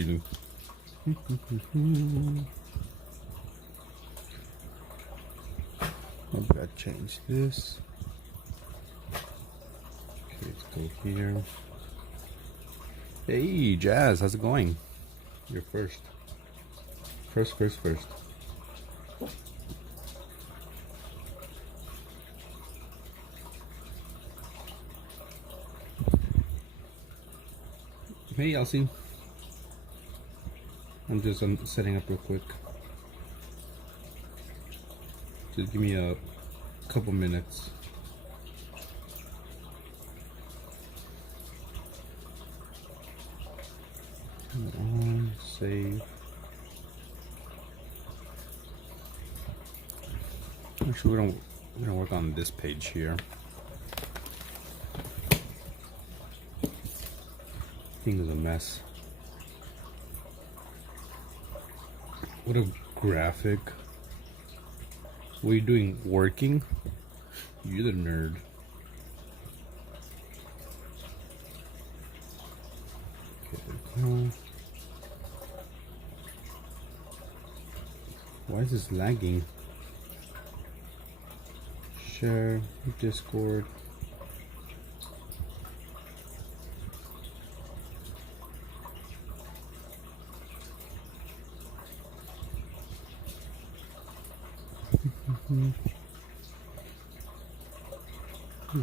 excuse me. I've got to change this. Okay, let's go here. Hey, Jazz, how's it going? You're first. First. Hey, Elsie. I'm just setting up real quick. Just give me a couple minutes. On, save. Actually, we're gonna work on this page here. Thing is a mess. What a graphic. What are you doing? Working? You're the nerd. Okay, there we go. Why is this lagging? Share, Discord.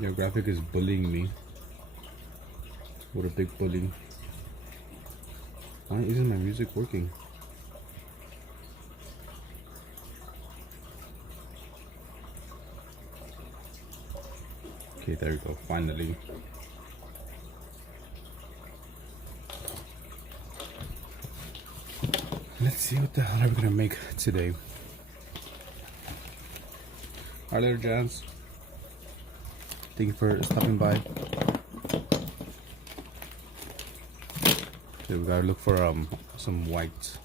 Your graphic is bullying me. What a big bully. Why isn't my music working? Okay, there we go, finally. Let's see what the hell are we gonna make today. Hi there, Jazz. Thank you for stopping by. Okay, we gotta look for some white.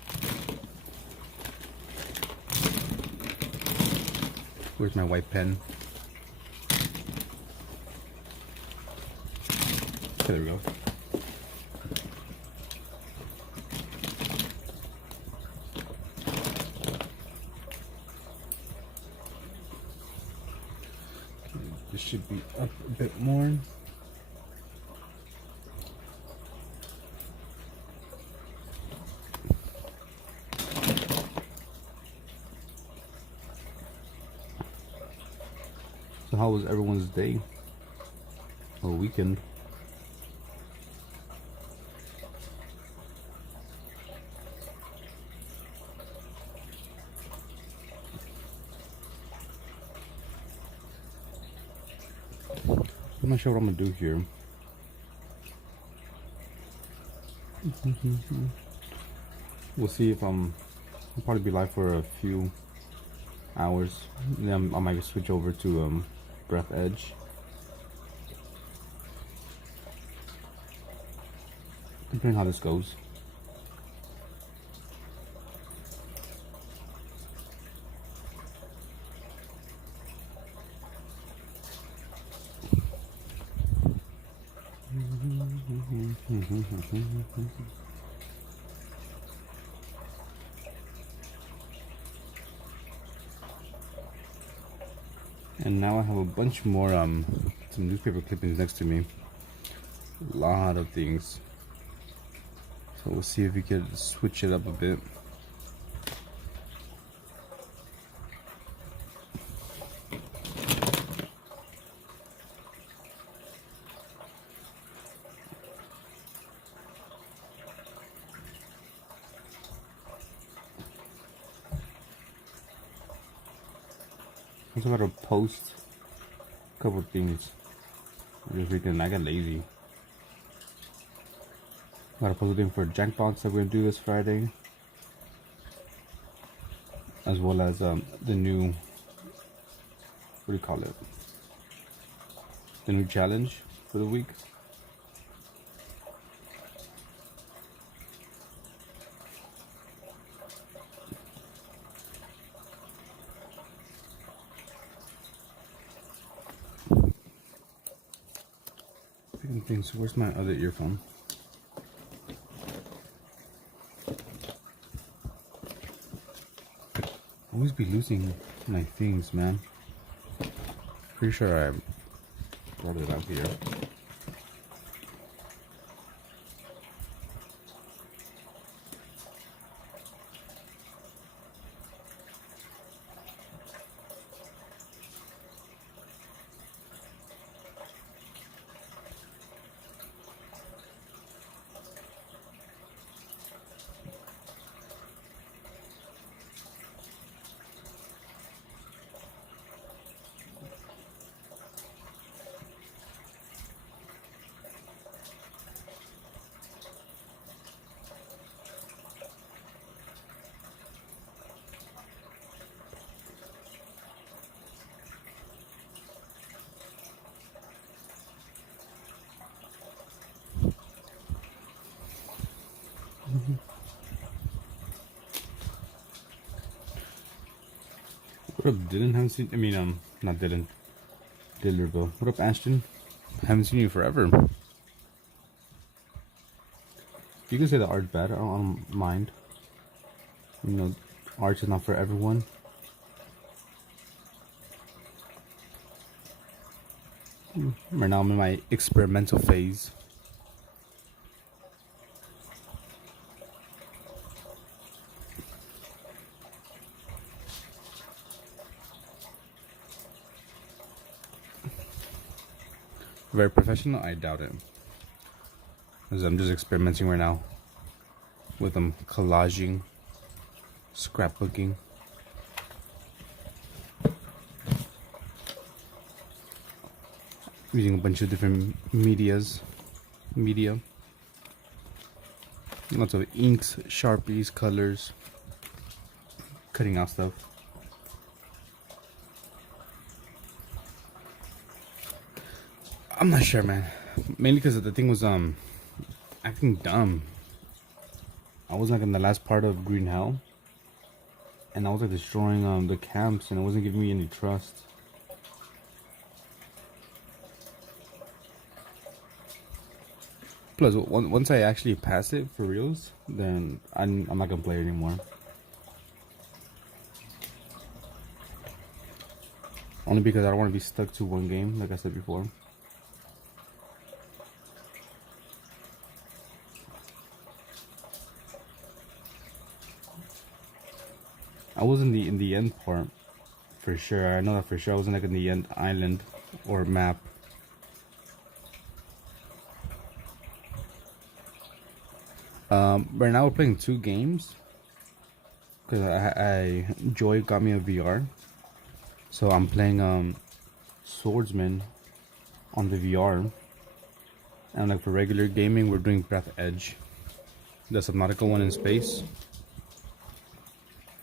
Where's my white pen? Okay, there we go. This should be up a bit more. So how was everyone's day or weekend? I'm not sure what I'm gonna do here. We'll see if I'll probably be live for a few hours. Then I might switch over to Breath Edge. Depending how this goes. And now I have a bunch more some newspaper clippings next to me. A lot of things. So we'll see if we could switch it up a bit. I also gotta post a couple of things this weekend. I got lazy. Gotta post a thing for Jackbox that we're gonna do this Friday, as well as the new, what do you call it? The new challenge for the week. Things. Where's my other earphone? always be losing my things, man. Pretty sure I brought it out here. What up, Dylan? Haven't seen. I mean, not Dylan. Dillerville. What up, Ashton? Haven't seen you forever. You can say the art's bad. I don't mind. You know, art is not for everyone. Right now, I'm in my experimental phase. Very professional? I doubt it. Because I'm just experimenting right now with collaging, scrapbooking. Using a bunch of different media. Lots of inks, Sharpies, colors, cutting out stuff. I'm not sure, man. Mainly because the thing was acting dumb. I was like in the last part of Green Hell, and I was like destroying the camps, and it wasn't giving me any trust. Plus, once I actually pass it for reals, then I'm not gonna play it anymore. Only because I don't want to be stuck to one game, like I said before. I was in the end part, for sure. I know that for sure. I wasn't like in the end island or map. Right now we're playing 2 games because Joy got me a VR, so I'm playing Swordsman on the VR, and like for regular gaming we're doing Breath Edge, the Subnautica one in space.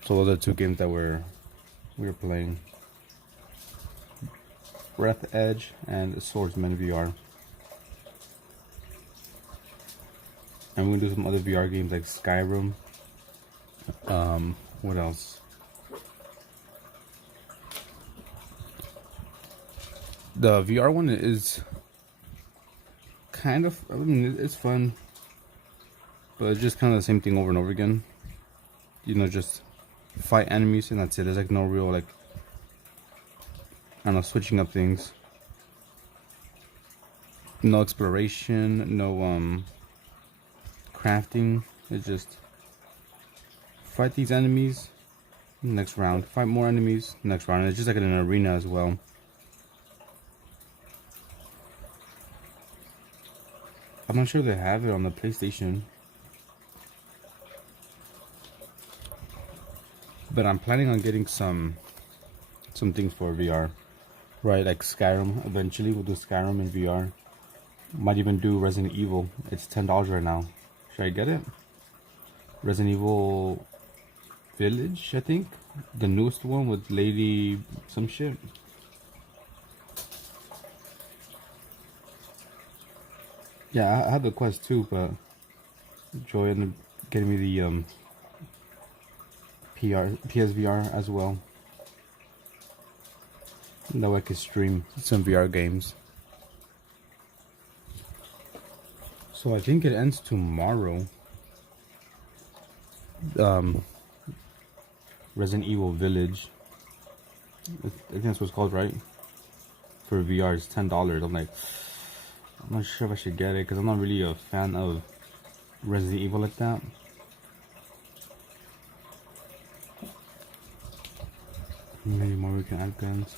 So those are 2 games that we're playing. Breath Edge and Swordsman VR. And we're gonna do some other VR games like Skyrim. What else? The VR one is kind of, I mean, it's fun, but it's just kind of the same thing over and over again. You know, just fight enemies and that's it. There's like no real, like, I don't know, switching up things. No exploration, no crafting. It's just fight these enemies, next round, fight more enemies, next round. And it's just like in an arena as well. I'm not sure they have it on the PlayStation, but I'm planning on getting some things for VR, right? Like Skyrim. Eventually, we'll do Skyrim in VR. Might even do Resident Evil. It's $10 right now. Should I get it? Resident Evil Village, I think, the newest one with Lady some shit. Yeah, I have the Quest too, but Joy ended up getting me the PSVR as well. That way I can stream some VR games. So I think it ends tomorrow. Resident Evil Village. I think that's what it's called, right? For VR, it's $10. I'm not sure if I should get it because I'm not really a fan of Resident Evil like that. Maybe more we can add guns.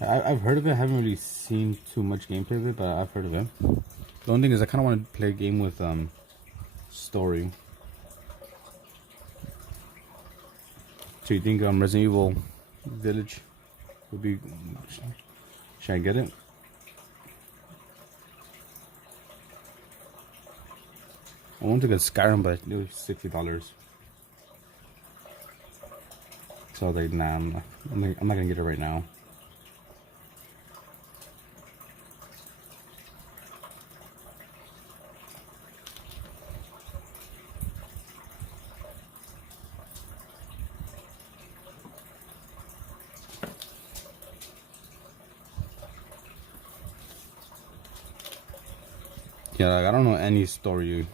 I've heard of it. I haven't really seen too much gameplay of it, but I've heard of it. The only thing is I kind of want to play a game with story. So you think Resident Evil Village would be? Should I get it? I want to get Skyrim, but it was $60. So I was like, nah, I'm not gonna get it right now. Yeah, like, I don't know any story.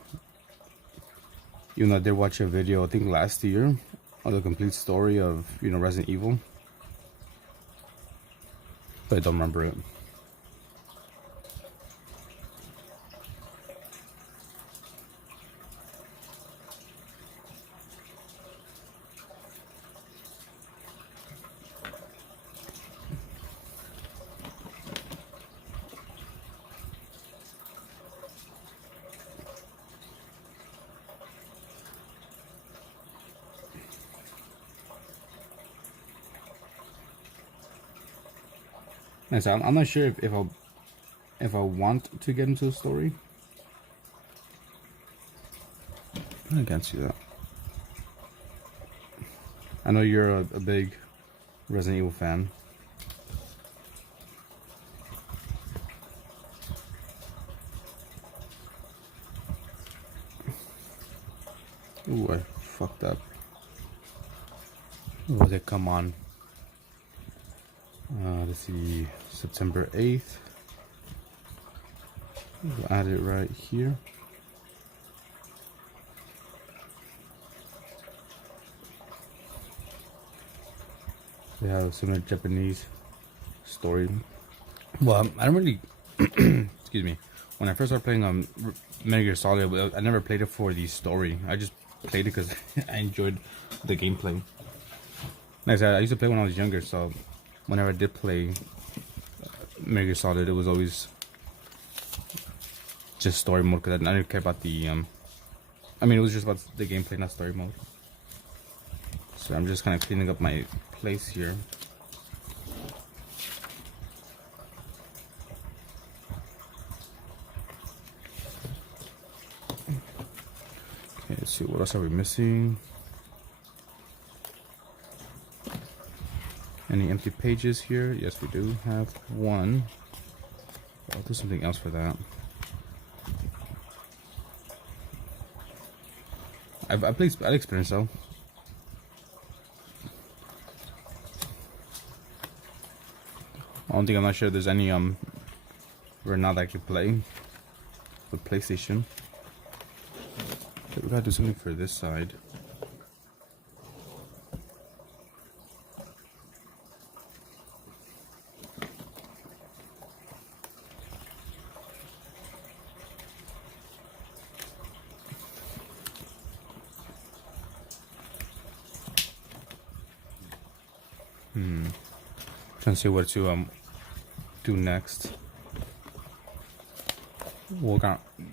Even though I did watch a video, I think last year, of the complete story of, Resident Evil. But I don't remember it. So I'm not sure if I want to get into the story. I can't see that. I know you're a big Resident Evil fan. Ooh, I fucked up. What did it come on? Let's see, September 8th. We'll add it right here. They have some Japanese story. Well, I don't really, excuse me. When I first started playing Metal Gear Solid, I never played it for the story. I just played it because I enjoyed the gameplay. Like I said, I used to play when I was younger, so whenever I did play Metal Gear Solid, it was always just story mode because I didn't care about the I mean, it was just about the gameplay, not story mode. So I'm just kind of cleaning up my place here. Okay, let's see, what else are we missing? Any empty pages here? Yes, we do have one. I'll do something else for that. I played experience though. I don't think, I'm not sure there's any right now that I could play with PlayStation. Okay, we gotta do something for this side. Trying to see what to do next. We'll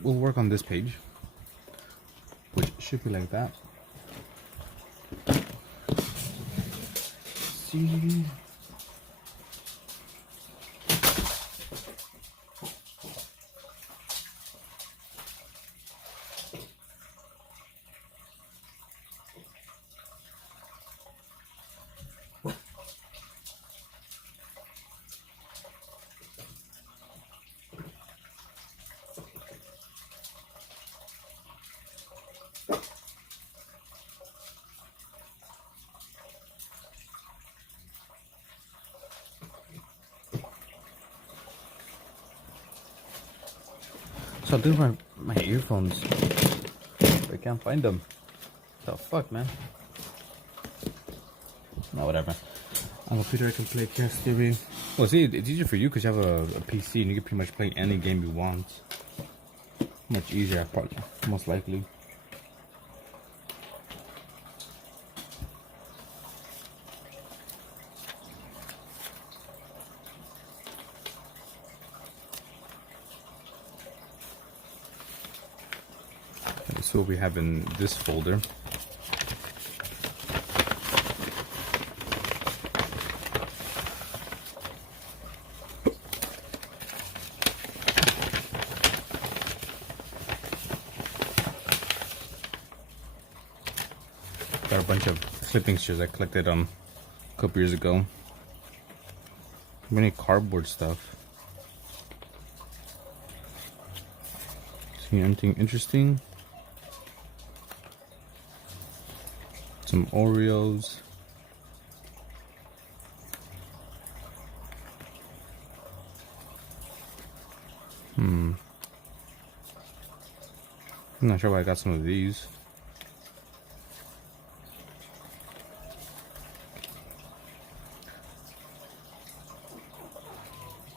work on this page, which should be like that. See. So I'm doing my earphones. I can't find them. The fuck, man? No, whatever. On a computer, I can play Chaos Theory. Well, see, it's easier for you because you have a PC and you can pretty much play any game you want. Much easier, probably, most likely. Okay, so what we have in this folder. Got a bunch of clipping strips I collected a couple years ago. Many cardboard stuff. See anything interesting? Some Oreos. I'm not sure why I got some of these.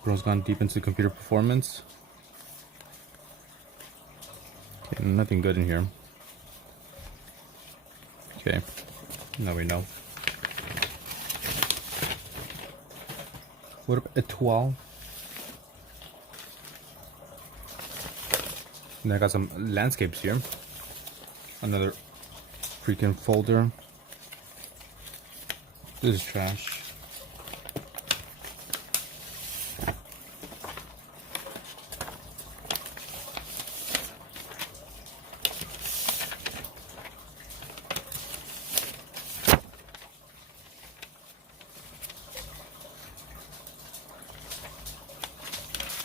Bro's gone deep into computer performance. Okay, nothing good in here. Okay, now we know. What about Etoile? And I got some landscapes here. Another freaking folder. This is trash.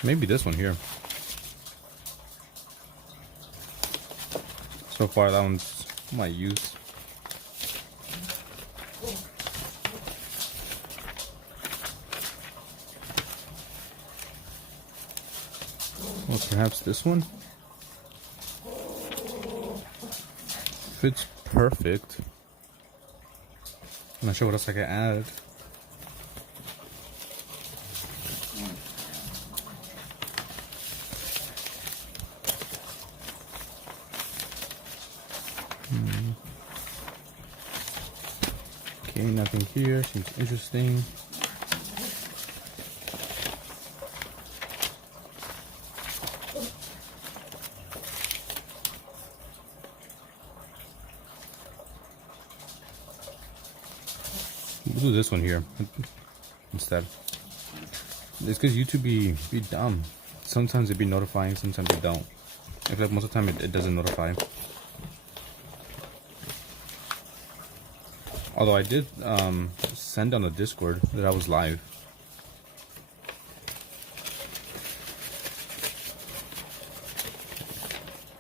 Maybe this one here. So far, that one's my use. Or perhaps this one. Fits perfect. I'm not sure what else I can add. Okay, nothing here. Seems interesting. We'll do this one here instead. It's because YouTube be dumb. Sometimes it be notifying, sometimes it don't. I feel like most of the time it doesn't notify. Although I did send on the Discord that I was live.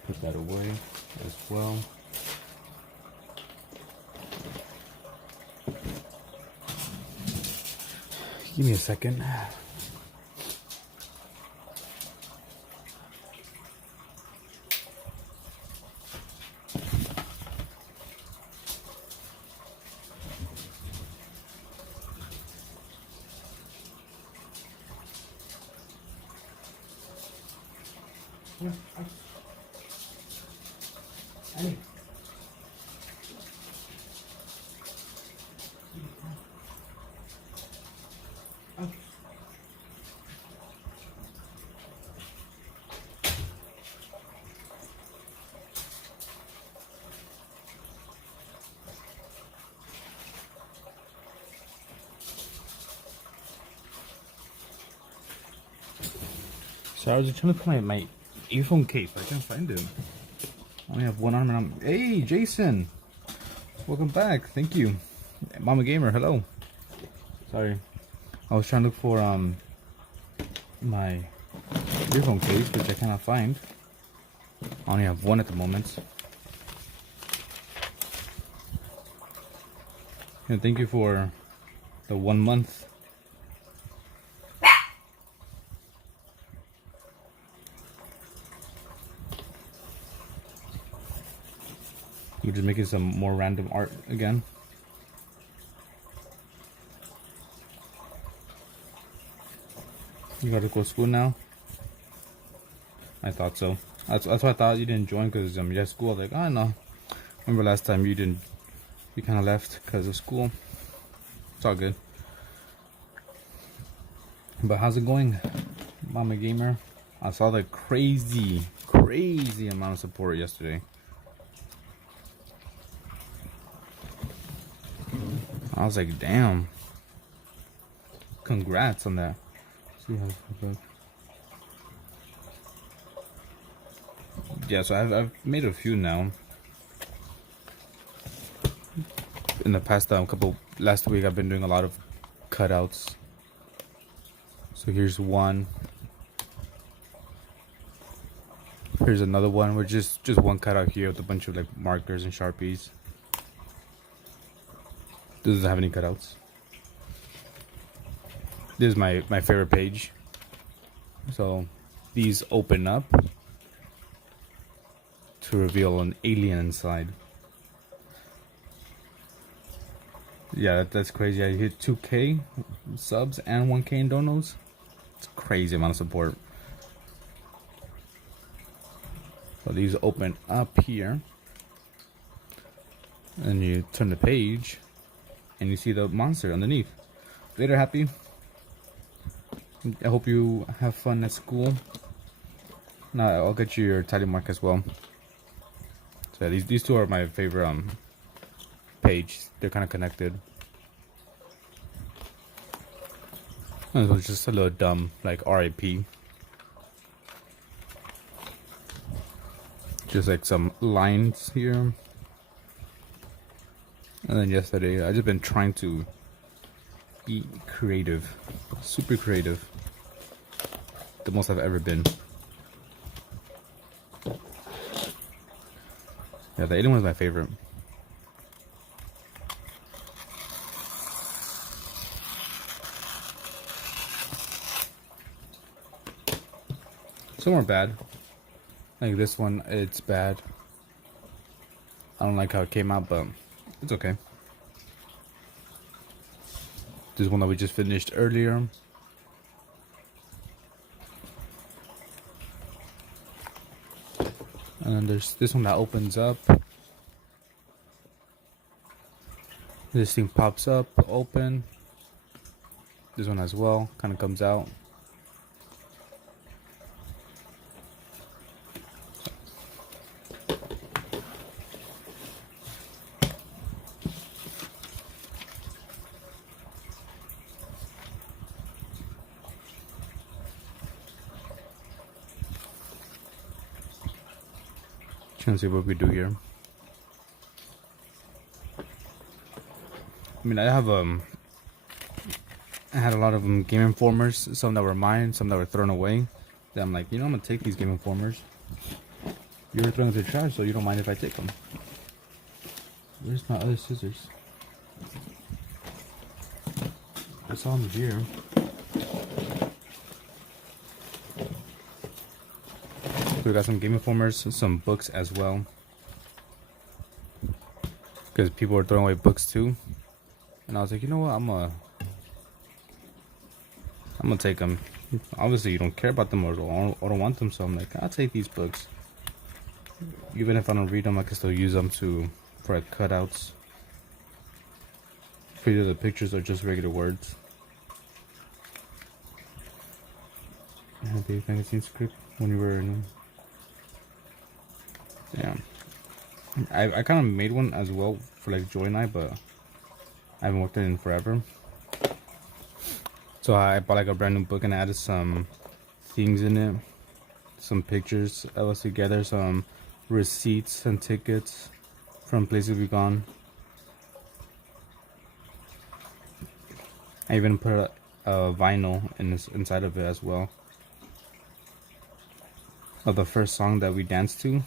Put that away as well. Give me a second. So I was trying to find my earphone case, but I can't find it. I only have one arm and I'm... Hey, Jason! Welcome back. Thank you. Mama Gamer, hello. Sorry. I was trying to look for my earphone case, which I cannot find. I only have one at the moment. And thank you for the 1 month. We're just making some more random art again. You gotta go to school now? I thought so. That's what I thought. You didn't join because you had school. Like, oh no. Remember last time you didn't, you kind of left because of school. It's all good. But how's it going, Mama Gamer? I saw the crazy amount of support yesterday. I was like, damn. Congrats on that. See how. Yeah, so I've made a few now. In the past last week I've been doing a lot of cutouts. So here's one. Here's another one with just one cutout here with a bunch of like markers and Sharpies. This doesn't have any cutouts. This is my favorite page. So these open up to reveal an alien inside. Yeah, that's crazy. I hit 2K subs and 1K in donos. It's a crazy amount of support. So these open up here, and you turn the page, and you see the monster underneath. Later, Happy. I hope you have fun at school. Now I'll get you your tally mark as well. So yeah, these two are my favorite page. They're kind of connected. And it was just a little dumb, like RIP. Just like some lines here. And then yesterday, I just been trying to be creative, super creative. The most I've ever been. Yeah, the alien one's my favorite. Some are bad. Like this one, it's bad. I don't like how it came out, but it's okay. This one that we just finished earlier. And then there's this one that opens up. This thing pops up, open. This one as well, kind of comes out. Trying to see what we do here. I mean, I had a lot of Game Informers, some that were mine, some that were thrown away. Then I'm like, you know, I'm gonna take these Game Informers. You're throwing them to the trash, so you don't mind if I take them. Where's my other scissors? I saw them here. So we got some Game Informers, some books as well. Because people were throwing away books too. And I was like, you know what, I'm gonna take them. Obviously, you don't care about them or don't want them, so I'm like, I'll take these books. Even if I don't read them, I can still use them for like cutouts. Either the pictures or just regular words. Have you magazine script when you were in? Yeah, I kind of made one as well for like Joy and I, but I haven't worked it in forever. So I bought like a brand new book and added some things in it, some pictures of us together, some receipts and tickets from places we've gone. I even put a vinyl inside of it as well, of the first song that we danced to.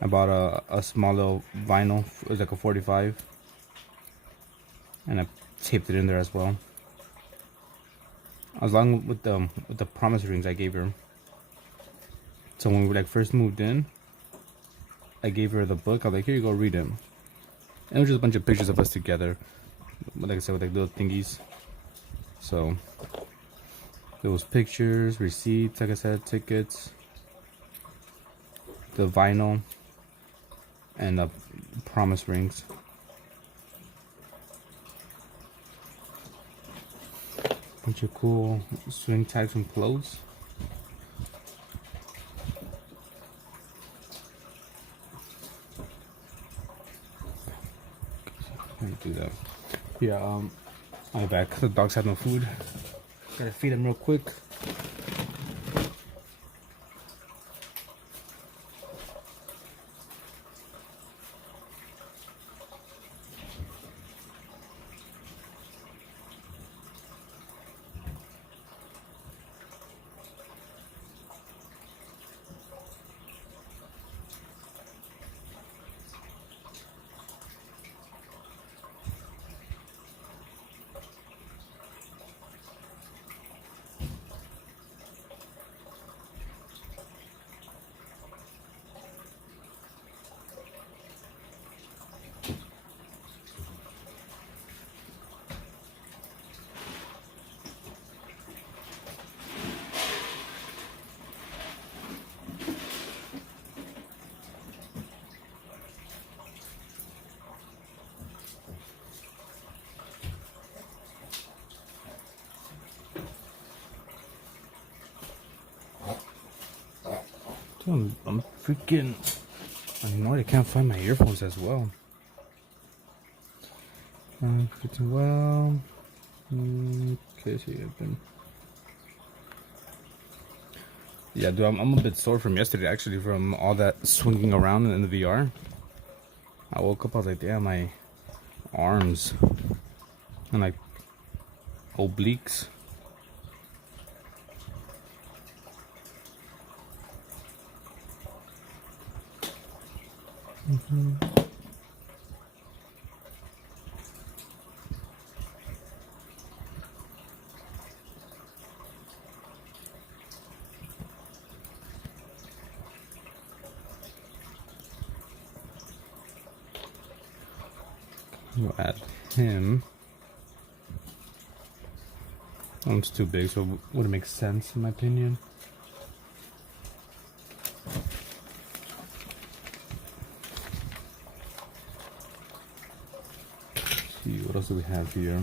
I bought a small little vinyl. It was like a 45, and I taped it in there as well, along with the promise rings I gave her. So when we like first moved in, I gave her the book. I was like, here you go, read it. And it was just a bunch of pictures of us together. Like I said, with like little thingies. So there was pictures, receipts, like I said, tickets, the vinyl, and the promise rings. Bunch of cool swing tags and clothes. Can't do that. Yeah, I'm back. The dogs have no food. Gotta feed them real quick. I'm freaking annoyed I can't find my earphones as well. Fitting well. Okay, so I've been. Yeah, dude, I'm a bit sore from yesterday actually, from all that swinging around in the VR. I woke up, I was like, damn, my arms and like obliques. We'll add him. One's too big, so it wouldn't make sense in my opinion. Let's see, what else do we have here?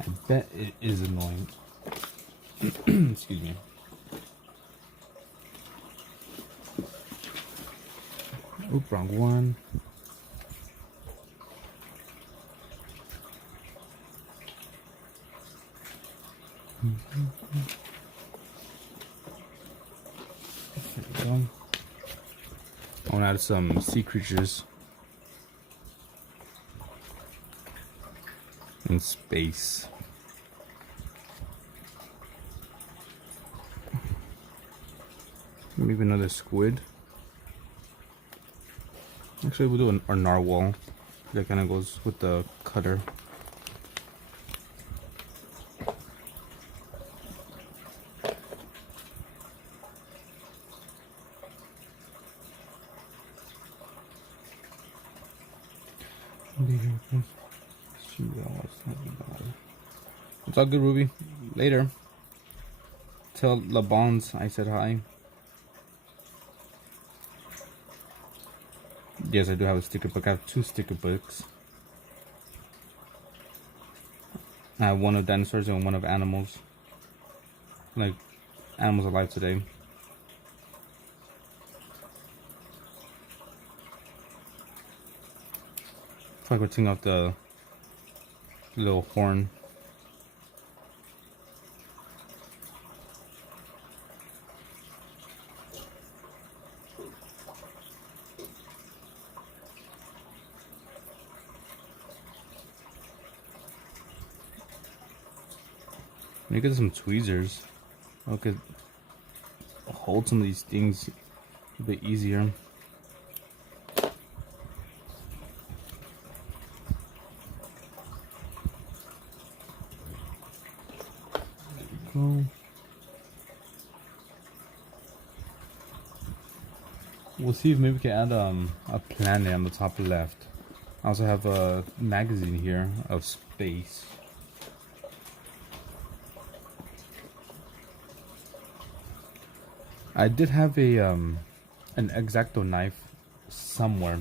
I bet it is annoying. Excuse me. Oop, wrong one. There we go. I want to add some sea creatures in space. Maybe another squid. Actually, we'll do our narwhal. That kind of goes with the cutter. It's all good, Ruby. Later. Tell LeBons I said hi. Yes, I do have a sticker book. I have 2 sticker books. I have one of dinosaurs and one of animals. Like, animals alive today. It's like we're taking off the little horn. Let me get some tweezers. Okay. hold some of these things a bit easier. Go. We'll see if maybe we can add a planet on the top left. I also have a magazine here of space. I did have a an X-Acto knife somewhere.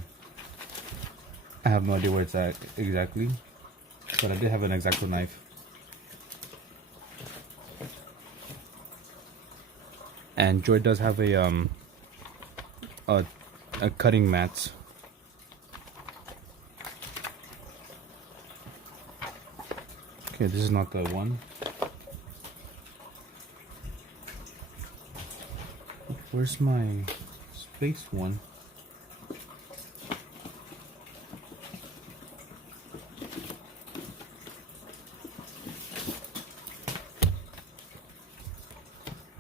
I have no idea where it's at exactly, but I did have an X-Acto knife. And Joy does have a cutting mat. Okay, this is not the one. Where's my space one?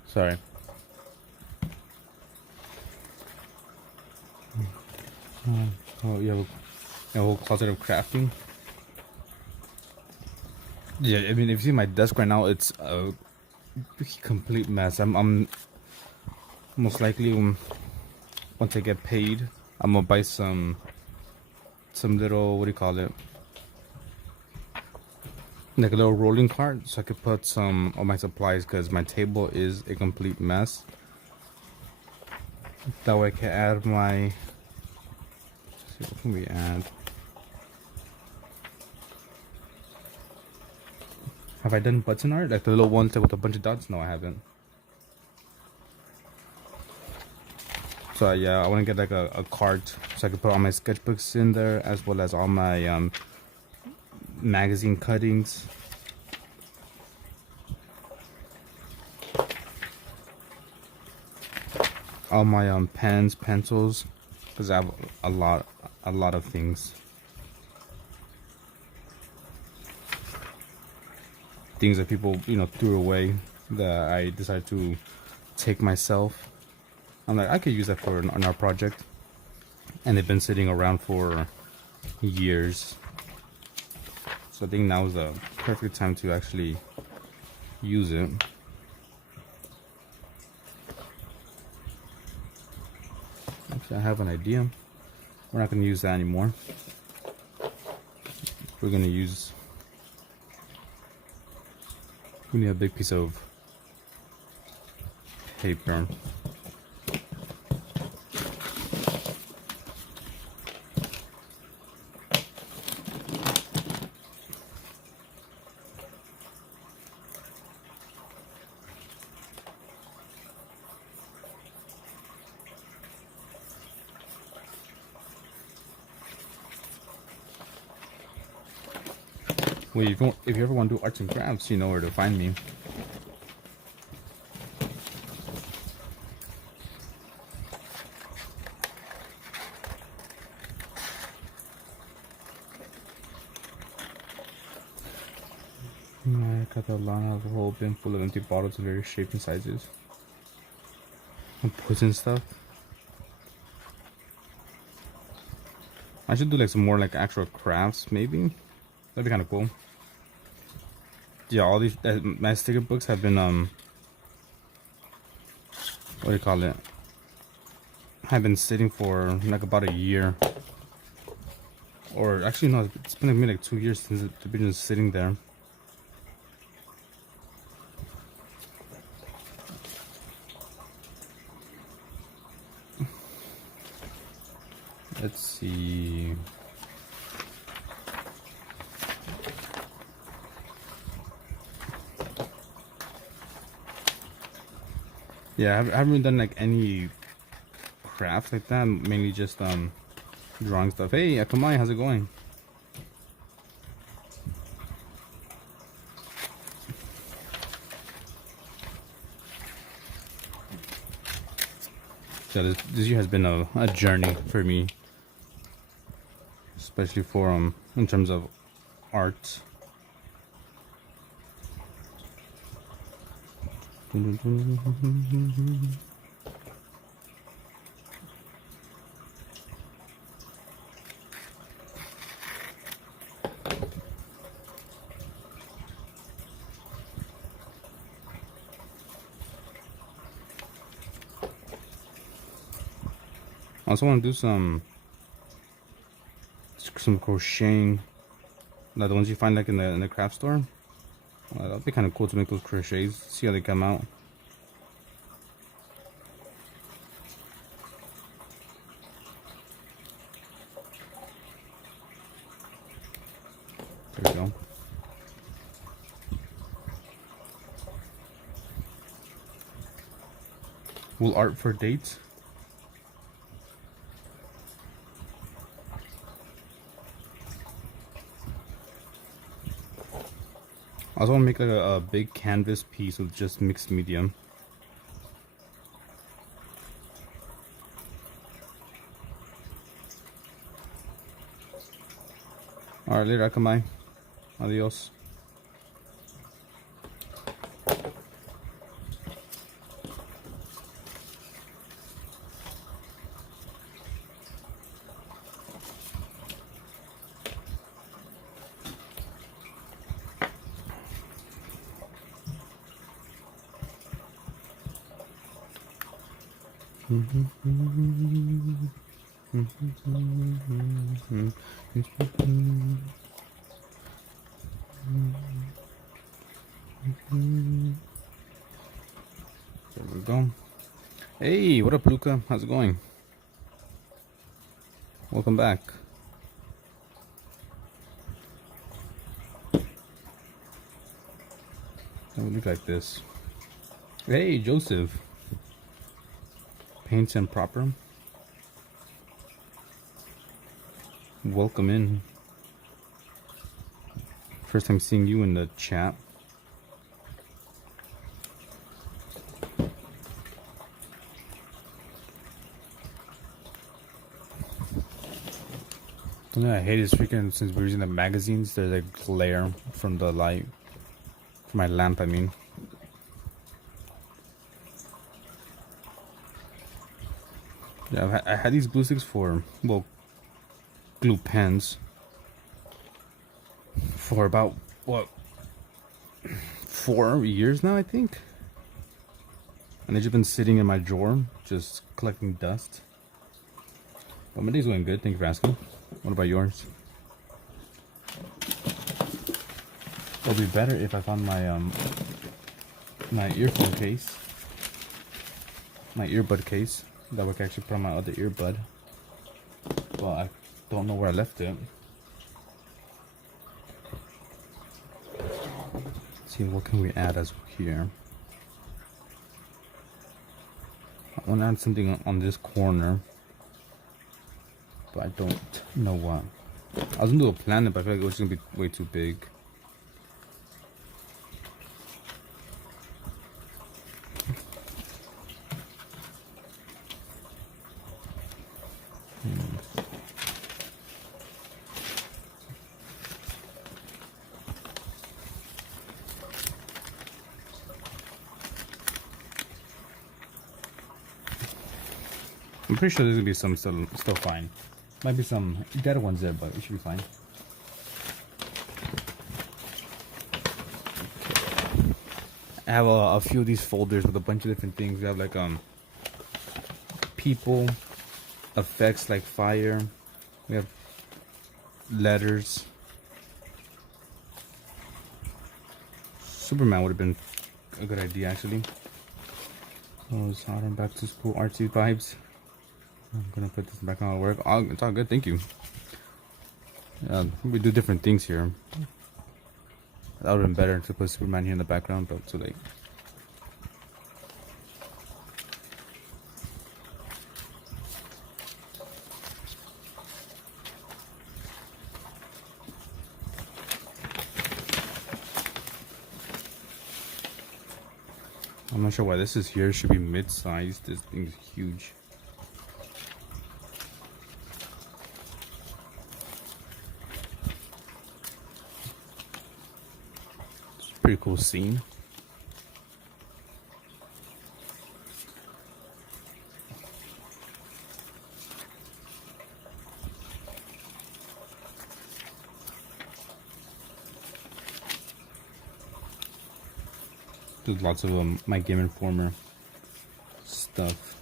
Sorry. Oh, you have a whole closet of crafting. Yeah, I mean, if you see my desk right now, it's a complete mess. I'm most likely once I get paid, I'm gonna buy some little, what do you call it? Like a little rolling cart, so I could put some of my supplies, because my table is a complete mess. That way I can add my. Let's see, what can we add? Have I done button art? Like the little ones with a bunch of dots? No, I haven't. So yeah, I want to get like a cart so I can put all my sketchbooks in there, as well as all my magazine cuttings. All my pens, pencils, because I have a lot of things. Things that people, threw away that I decided to take myself. I'm like, I could use that for on our project, and they've been sitting around for years. So I think now is the perfect time to actually use it. Actually, I have an idea. We're not going to use that anymore. We're going to use. We need a big piece of paper. Well, if you ever want to do arts and crafts, you know where to find me. I got the line of a whole bin full of empty bottles of various shapes and sizes. And poison stuff. I should do like some more like actual crafts, maybe. That'd be kind of cool. Yeah, all these my sticker books have been what do you call it? Have been sitting for like about a year, or actually no, it's been maybe like 2 years since they've been just sitting there. Let's see. Yeah, I haven't really done like any crafts like that. Mainly just drawing stuff. Hey, Akamai, how's it going? Yeah, this year has been a journey for me, especially for in terms of art. also want to do some crocheting, like the ones you find like in the craft store. That'd be kind of cool to make those crochets. See how they come out. There we go. Will art for dates? I also want to make like a big canvas piece with just mixed medium. Alright, later, Akamai. Adios. There we go. Hey, what up, Luca? How's it going? Welcome back. It would look like this. Hey, Joseph. Paints and proper. Welcome in. First time seeing you in the chat. Something I hate is freaking, since we're using the magazines, there's a glare from the light. From my lamp, I mean. Yeah, I had these glue sticks for, well, glue pens for about, what, 4 years now, I think. And they've just been sitting in my drawer, just collecting dust. But my day's going good, thank you for asking. What about yours? It'll be better if I found my my earphone case, my earbud case that I could actually put on my other earbud. Well, I don't know where I left it. Let's see, what can we add as here? I want to add something on this corner, but I don't know what. I was gonna do a planet, but I feel like it was gonna be way too big. I'm pretty sure there's gonna be some still fine. Might be some dead ones there, but it should be fine. I have a few of these folders with a bunch of different things. We have like people, effects like fire. We have letters. Superman would have been a good idea actually. Those autumn back to school artsy vibes. I'm gonna put this back on work. Oh, it's all good, thank you. We do different things here. That would have been better to put Superman here in the background, but too late. I'm not sure why this is here. It should be mid-sized. This thing is huge. Pretty cool scene. There's lots of my Game Informer stuff.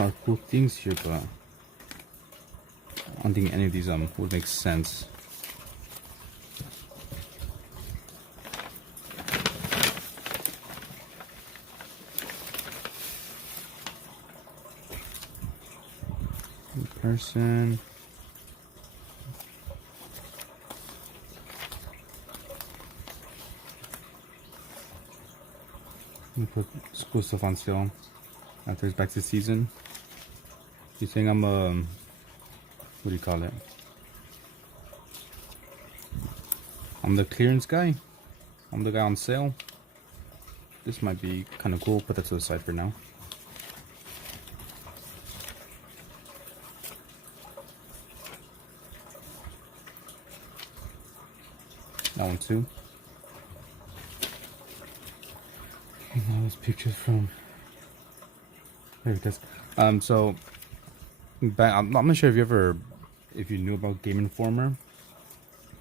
a lot of cool things here, but I don't think any of these would make sense. Person. Put school stuff on sale after it's back to season. You think I'm a, what do you call it? I'm the clearance guy. I'm the guy on sale. This might be kind of cool. Put that to the side for now. That one too. And that was pictures from. There it is. So back, I'm not sure if you knew about Game Informer.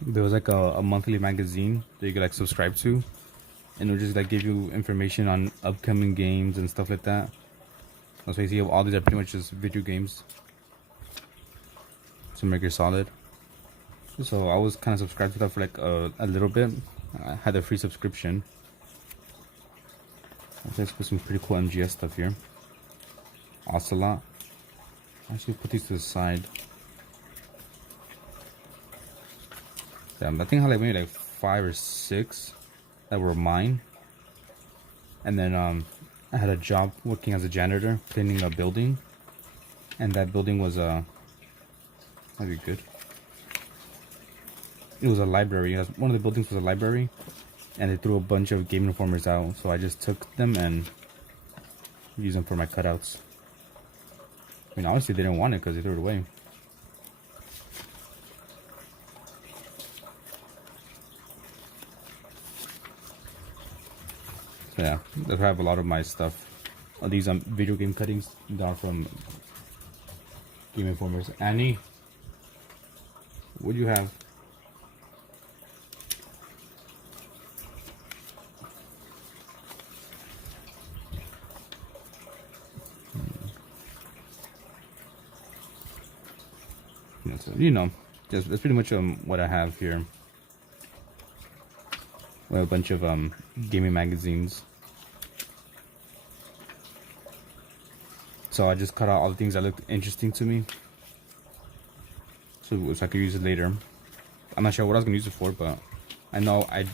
There was like a monthly magazine that you could like subscribe to, and it would just like give you information on upcoming games and stuff like that. So you see all these are pretty much just video games to make it solid. So I was kind of subscribed to that for like a little bit. I had a free subscription. Let's put some pretty cool MGS stuff here. Ocelot. Actually, put these to the side. Yeah, I think I had like maybe like 5 or 6 that were mine. And then I had a job working as a janitor, cleaning a building. And that building was that'd be good. It was a library. One of the buildings was a library. And they threw a bunch of Game Informers out, so I just took them and used them for my cutouts. I mean, obviously they didn't want it because they threw it away. So yeah, that's where I have a lot of my stuff. All these video game cuttings that are from Game Informers. Annie, what do you have? So, you know, that's pretty much what I have here. We have a bunch of gaming magazines. So I just cut out all the things that looked interesting to me, so I could use it later. I'm not sure what I was gonna use it for, but I know I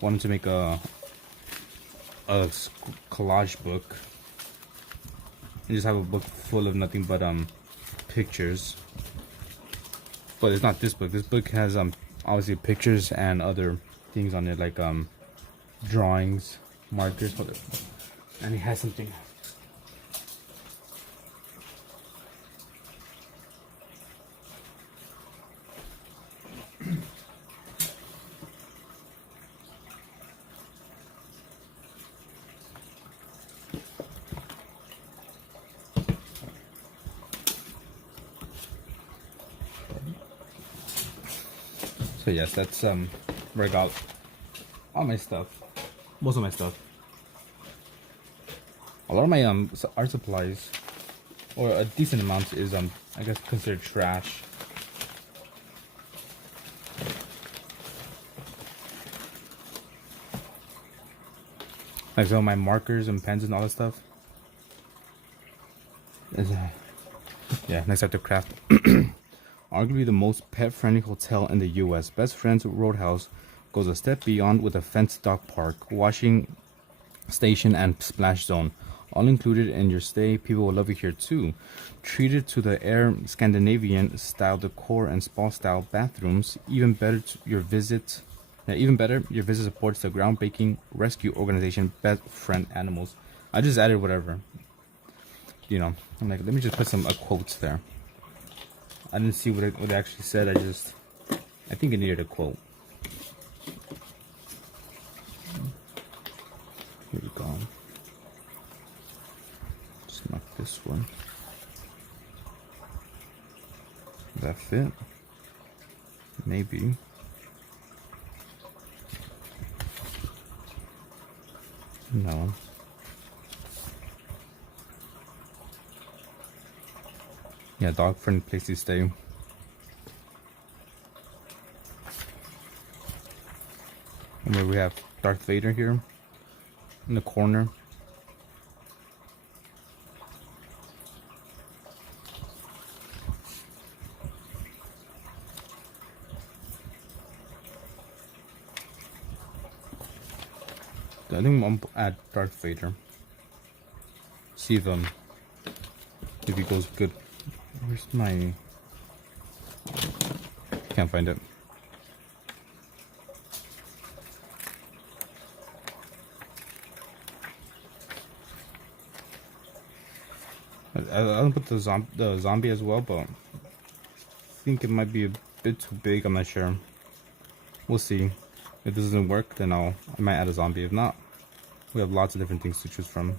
wanted to make a collage book and just have a book full of nothing but pictures. But it's not this book. This book has obviously pictures and other things on it, like drawings, markers. Hold it. And it has something. So yes, that's where I got all my stuff, most of my stuff. A lot of my art supplies, or a decent amount, is I guess considered trash. Like some of my markers and pens and all that stuff. Yeah, next up to craft. Arguably the most pet-friendly hotel in the U.S., Best Friends Roadhouse goes a step beyond with a fenced dog park, washing station, and splash zone. All included in your stay. People will love you here too. Treated to the air Scandinavian-style decor and spa-style bathrooms. Even better, your visit supports the groundbreaking rescue organization Best Friend Animals. I just added whatever. You know, I'm like, let me just put some quotes there. I didn't see what it actually said. I think it needed a quote. Here we go. Just knock this one. Does that fit? Maybe. No. Yeah, dog friendly place to stay. And where we have Darth Vader here in the corner. I think I'm gonna add Darth Vader. See if he goes good. Where's my? Can't find it. I'll put the zombie as well, but I think it might be a bit too big. I'm not sure. We'll see. If this doesn't work, then I might add a zombie. If not, we have lots of different things to choose from.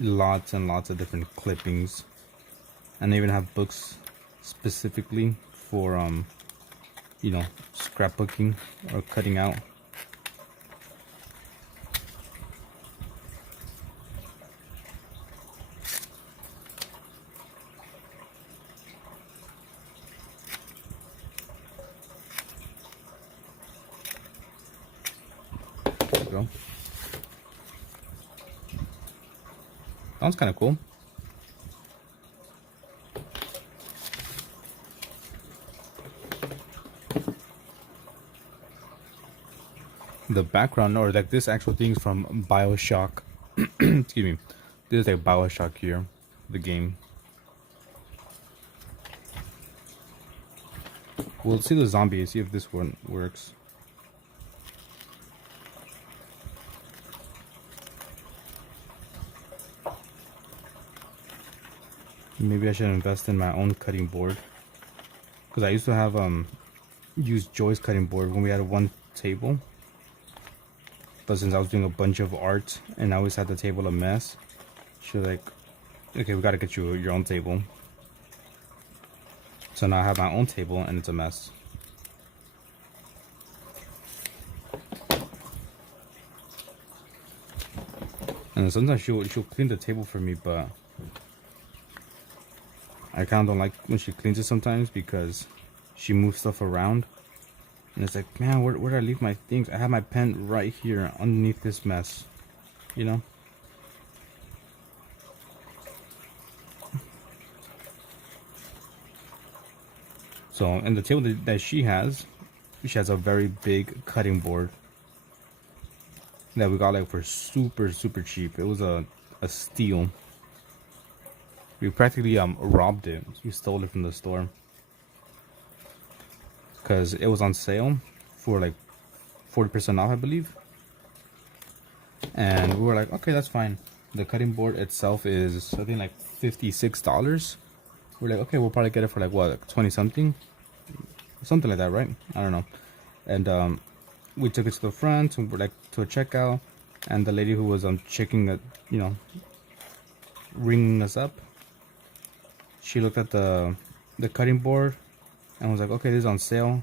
Lots and lots of different clippings, and they even have books specifically for you know, scrapbooking or cutting out. There we go. Sounds kind of cool. The background, or like this actual thing is from BioShock. Excuse me. This is like BioShock here, the game. We'll see the zombie, see if this one works. Maybe I should invest in my own cutting board, because I used to have used Joy's cutting board when we had one table, but since I was doing a bunch of art and I always had the table a mess, she was like, okay, we gotta get you your own table. So now I have my own table and it's a mess. And sometimes she'll clean the table for me, but I kind of don't like when she cleans it sometimes, because she moves stuff around. And it's like, man, where did I leave my things? I have my pen right here underneath this mess, you know? So, and the table that she has a very big cutting board that we got like for super cheap. It was a steal. We practically robbed it. We stole it from the store, because it was on sale for like 40% off, I believe. And we were like, okay, that's fine. The cutting board itself is something like $56. We're like, okay, we'll probably get it for like what, like 20 something like that, right? I don't know. And we took it to the front and we're like to a checkout, and the lady who was checking it, you know, ringing us up, she looked at the cutting board and was like, okay, this is on sale.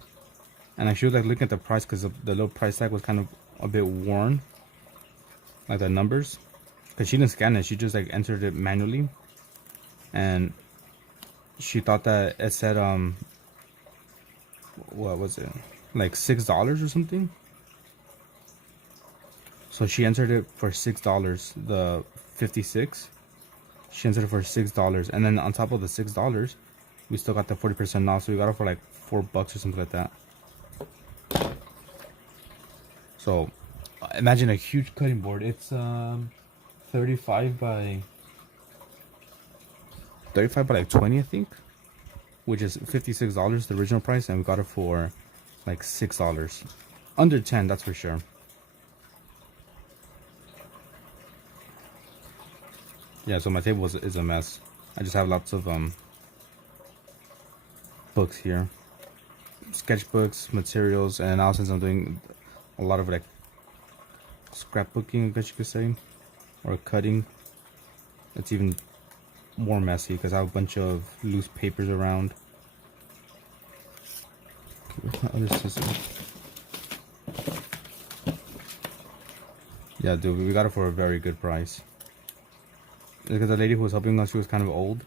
And she was like looking at the price, because the little price tag was kind of a bit worn, like the numbers, because she didn't scan it, she just like entered it manually, and she thought that it said what was it, like $6 or something. So she entered it for $6. The 56, she entered it for $6, and then on top of the $6, we still got the 40% off, so we got it for like $4 or something like that. So imagine a huge cutting board. It's 35 by like 20, I think, which is $56, the original price, and we got it for like $6, under 10, that's for sure. Yeah, so my table is a mess. I just have lots of books here, sketchbooks, materials, and now since I'm doing a lot of like scrapbooking, I guess you could say, or cutting, it's even more messy because I have a bunch of loose papers around. Okay, where's my other scissors? Yeah, dude, we got it for a very good price. Because the lady who was helping us, she was kind of old,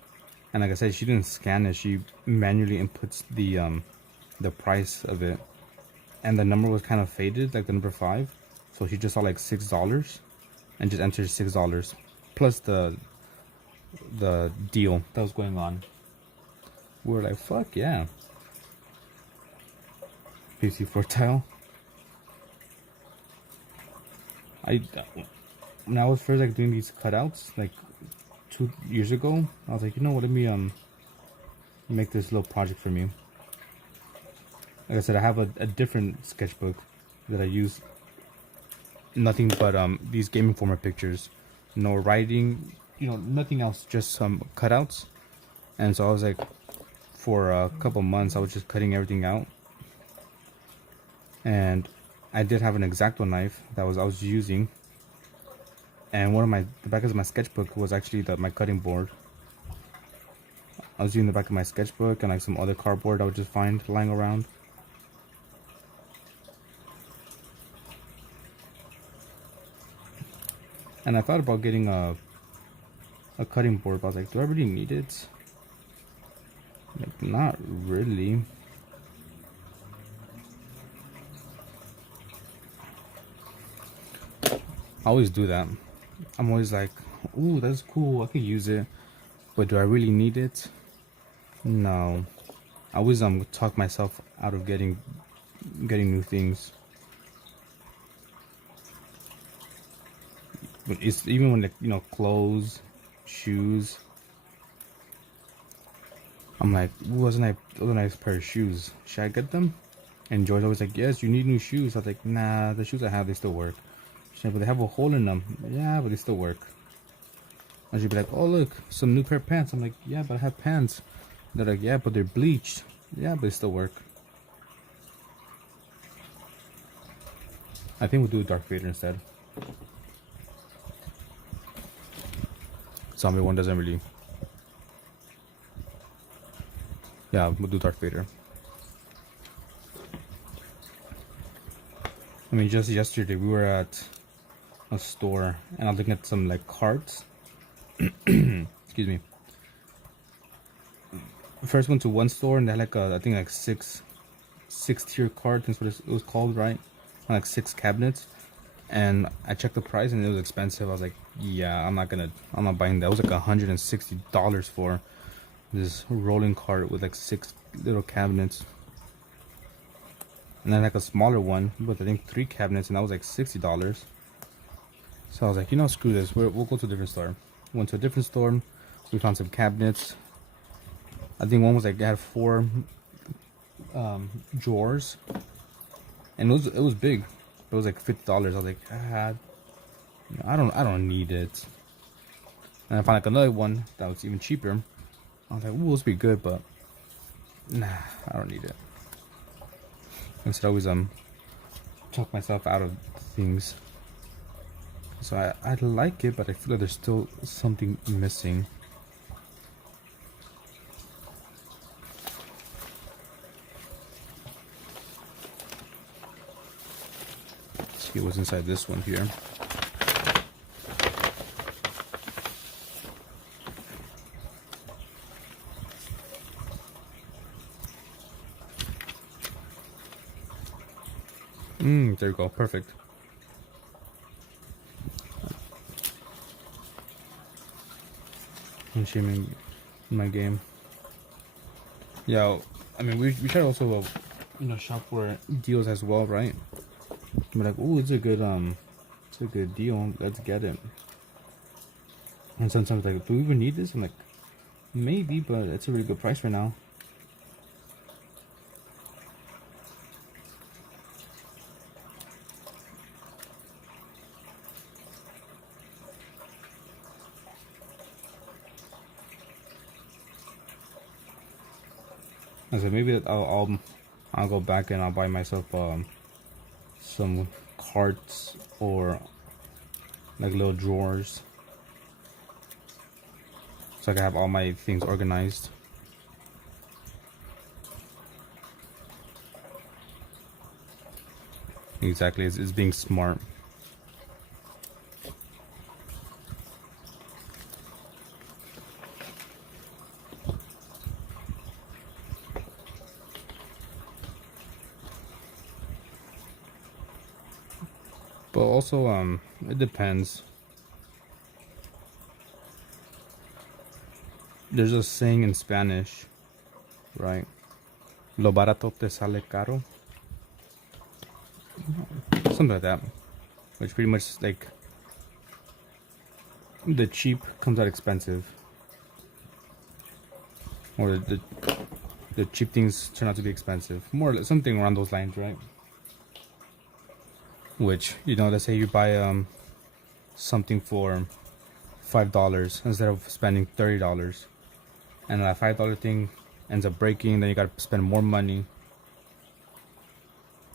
And like I said, she didn't scan it. She manually inputs the price of it, and the number was kind of faded, like the number 5. So she just saw like $6 and just entered $6 plus the deal that was going on. We were like, fuck yeah. PC4 tile. When I was first like doing these cutouts like 2 years ago, I was like, you know what, let me make this little project for me. Like I said, I have a different sketchbook that I use. Nothing but these Game Informer pictures. No writing, you know, nothing else, just some cutouts. And so I was like, for a couple months, I was just cutting everything out. And I did have an X-Acto knife that I was using. And the back of my sketchbook was actually my cutting board. I was using the back of my sketchbook and like some other cardboard I would just find lying around. And I thought about getting a cutting board, but I was like, do I really need it? Like, not really. I always do that. I'm always like, ooh, that's cool, I could use it. But do I really need it? No. I always talk myself out of getting new things. But it's even when, like, you know, clothes, shoes. I'm like, ooh, that's a nice pair of shoes. Should I get them? And George always like, yes, you need new shoes. I was like, nah, the shoes I have, they still work. She's like, but they have a hole in them. Yeah, but they still work. And she'd be like, oh, look, some new pair of pants. I'm like, yeah, but I have pants. They're like, yeah, but they're bleached. Yeah, but they still work. I think we'll do Darth Vader instead. Zombie one doesn't really. Yeah, we'll do Darth Vader. I mean, just yesterday we were at a store and I was looking at some like cards. Excuse me. First went to one store and they had like I think like six tier cards. That's what it was called, right? Like 6 cabinets. And I checked the price and it was expensive. I was like, yeah, I'm not buying that. It was like $160 for this rolling cart with like 6 little cabinets. And then like a smaller one with I think 3 cabinets, and that was like $60. So I was like, you know, screw this. We'll go to a different store. Went to a different store. We found some cabinets. I think one was like, it had 4 drawers, and it was big. It was like $50. I was like, I don't need it. And I found like another one that was even cheaper. I was like, ooh, this would be good, but nah, I don't need it. Instead, I always talk myself out of things. So I like it, but I feel like there's still something missing. Let's see what's inside this one here. There you go, perfect. I'm shaming my game. Yeah, I mean, we try to also you know, shop for deals as well, right? We're like, oh, it's a good deal. Let's get it. And sometimes like, do we even need this? I'm like, maybe, but it's a really good price right now. I said maybe I'll go back and I'll buy myself some carts or like little drawers so I can have all my things organized. Exactly, it's being smart. But also, it depends. There's a saying in Spanish, right? Lo barato te sale caro. Something like that. Which pretty much like the cheap comes out expensive. Or the cheap things turn out to be expensive. More or less, something around those lines, right? Which, you know, let's say you buy something for $5 instead of spending $30, and that $5 thing ends up breaking, then you gotta spend more money,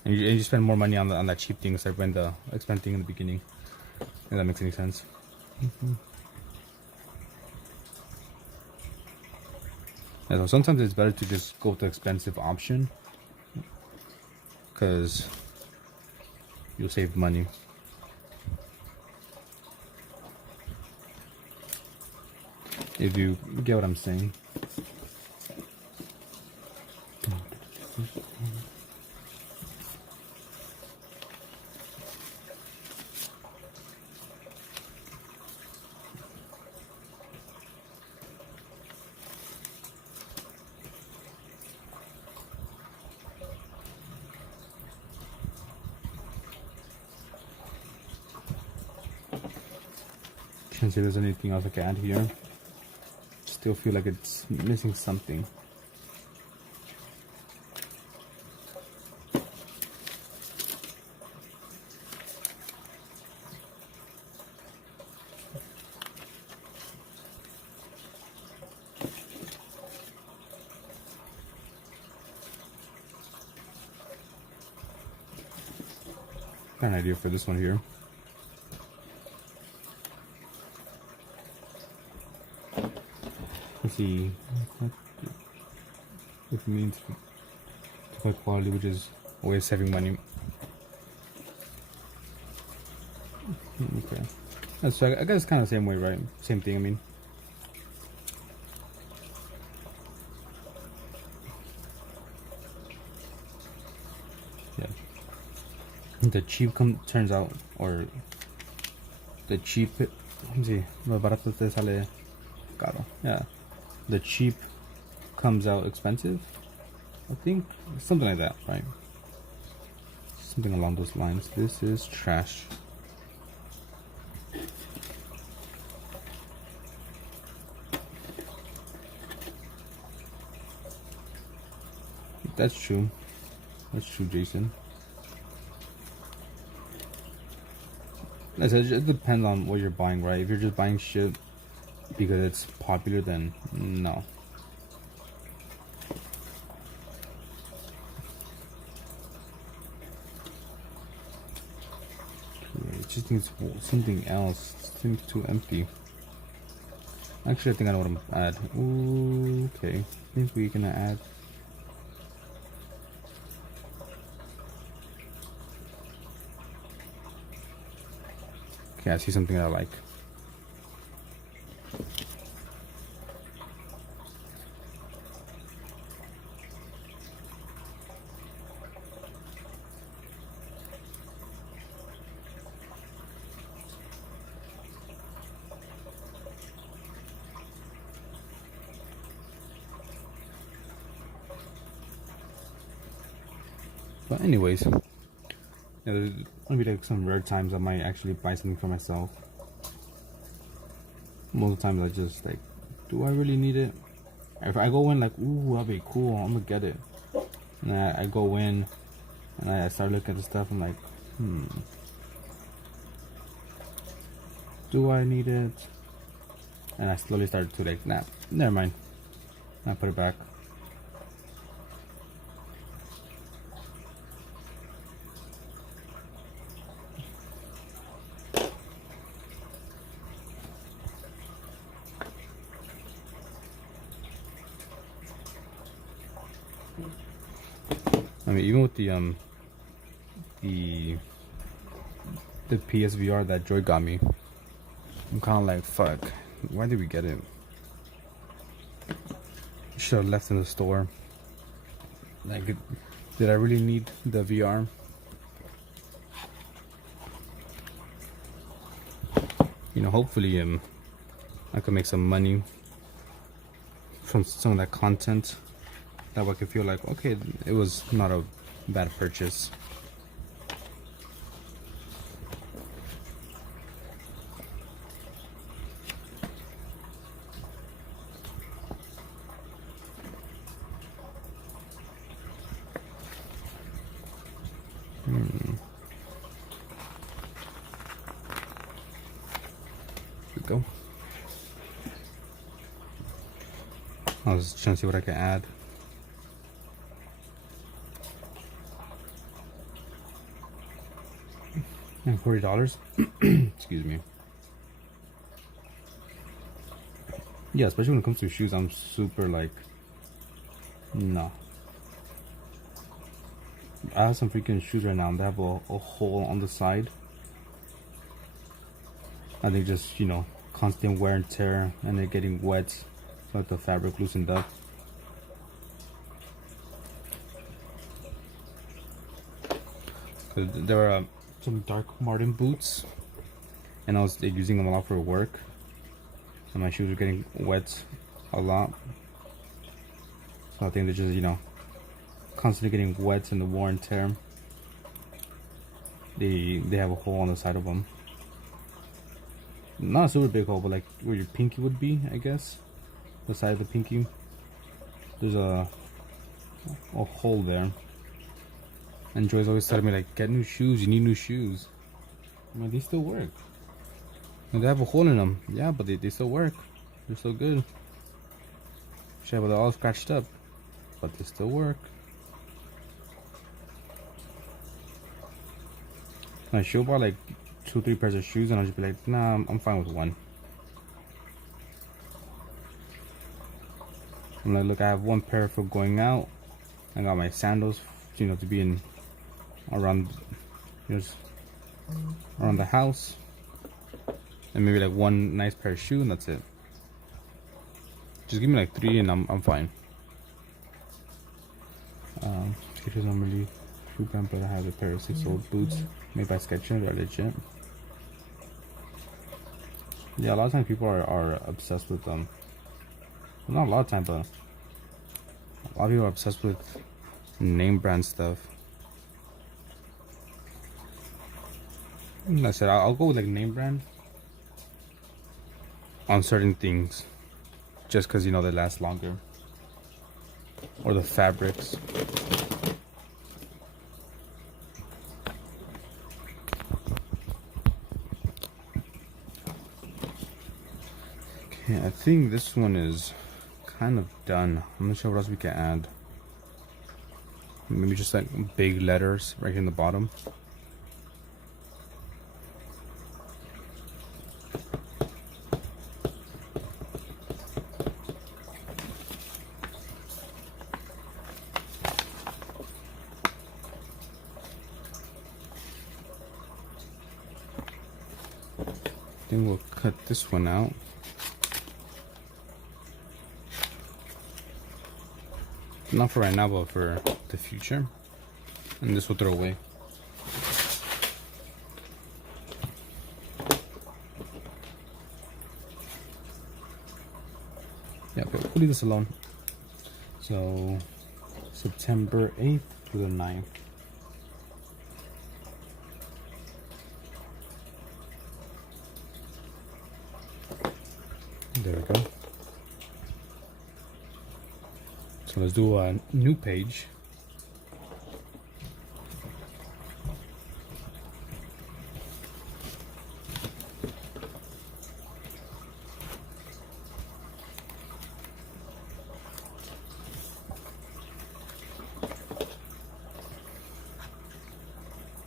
and you spend more money on that cheap thing instead of when the expensive thing in the beginning. If that makes any sense. Yeah, so sometimes it's better to just go with the expensive option because you'll save money. If you get what I'm saying. Can't see if there's anything else I can add here. Still feel like it's missing something. Got an idea for this one here. Let's see if it means high quality, which is always saving money. Okay, so I guess it's kind of the same way, right? Same thing, I mean. Yeah. The cheap turns out, or the cheap, let me see, lo barato te sale caro. Yeah. The cheap comes out expensive, I think. Something like that, right? Something along those lines. This is trash. That's true. That's true, Jason. It just depends on what you're buying, right? If you're just buying shit because it's popular, then no. Okay, it just needs something else. It seems too empty. Actually, I think I know what I'm gonna add. Ooh, okay. I think we're gonna add. Okay, I see something that I like. But anyways, yeah, there's gonna be like some rare times I might actually buy something for myself. Most of the times I just like, do I really need it? If I go in like, ooh, that'd be cool, I'm gonna get it. And I go in and I start looking at the stuff, I'm like, do I need it? And I slowly started to like, nah, never mind. I put it back. I mean, even with the PSVR that Joy got me, I'm kind of like, fuck, why did we get it? Should have left in the store. Like, did I really need the VR? you know, hopefully I can make some money from some of that content. That way I can feel like, okay, it was not a bad purchase. Go. I was trying to see what I can add. And $40. Excuse me. Yeah, especially when it comes to shoes, I'm super like, no. I have some freaking shoes right now and they have a hole on the side. I think just, you know, constant wear and tear and they're getting wet, so the fabric loosened up. There were some dark Martin boots and I was using them a lot for work and my shoes were getting wet a lot. So I think they're just, you know, constantly getting wet and the wear and tear. They have a hole on the side of them. Not a super big hole, but like where your pinky would be, I guess. The side of the pinky. There's a hole there. And Joy's always telling me like, get new shoes, you need new shoes. I'm like, they still work. And they have a hole in them. Yeah, but they still work. They're still good. Shit, but they're all scratched up. But they still work. And she'll buy like 2-3 pairs of shoes and I'll just be like, nah, I'm fine with one. I'm like, look, I have one pair for going out. I got my sandals, you know, to be in around, you know, around the house. And maybe like one nice pair of shoes and that's it. Just give me like 3 and I'm fine. Sketchbook normally shoe brand, but I have a pair of 6-old boots made by Sketchbook. They're legit. Yeah, a lot of times people are obsessed with them. Well, not a lot of time, but a lot of people are obsessed with name brand stuff. Like I said, I'll go with like name brand on certain things, just because, you know, they last longer, or the fabrics. Okay, I think this one is kind of done. I'm not sure what else we can add. Maybe just like big letters right here in the bottom. Then we'll cut this one out. Not for right now, but for the future. And this will throw away. Yeah, but we'll leave this alone. So, September 8th to the 9th. There we go. So let's do a new page.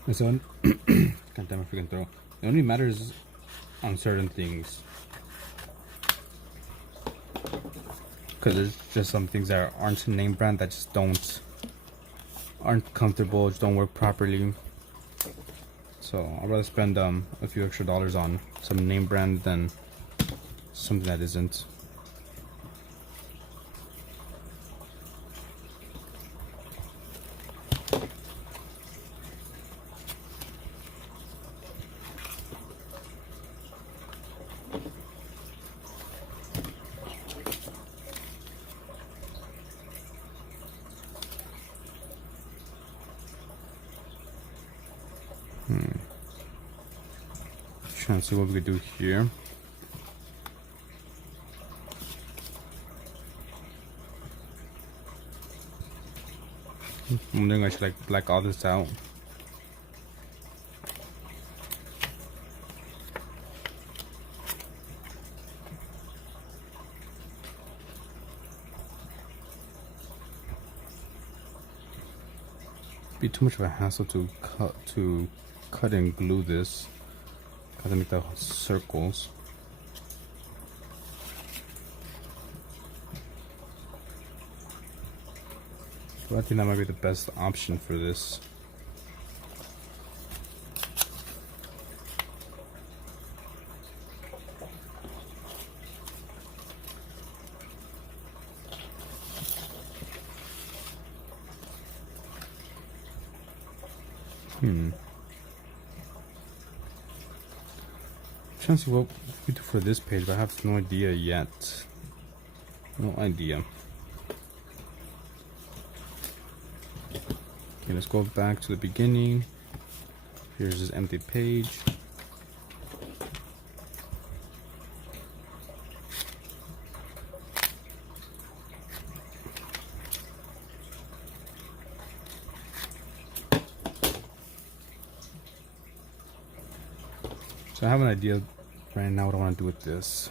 And so, can't damn I freaking throw. It only matters on certain things. Because there's just some things that aren't name brand that just aren't comfortable, just don't work properly. So I'd rather spend a few extra dollars on some name brand than something that isn't. Trying to see what we could do here. I'm wondering if I should like black all this out. Be too much of a hassle to cut and glue this. Gotta make the circles. So I think that might be the best option for this. Trying to see what we do for this page, but I have no idea yet. No idea. Okay, let's go back to the beginning. Here's this empty page. So I have an idea right now what I want to do with this.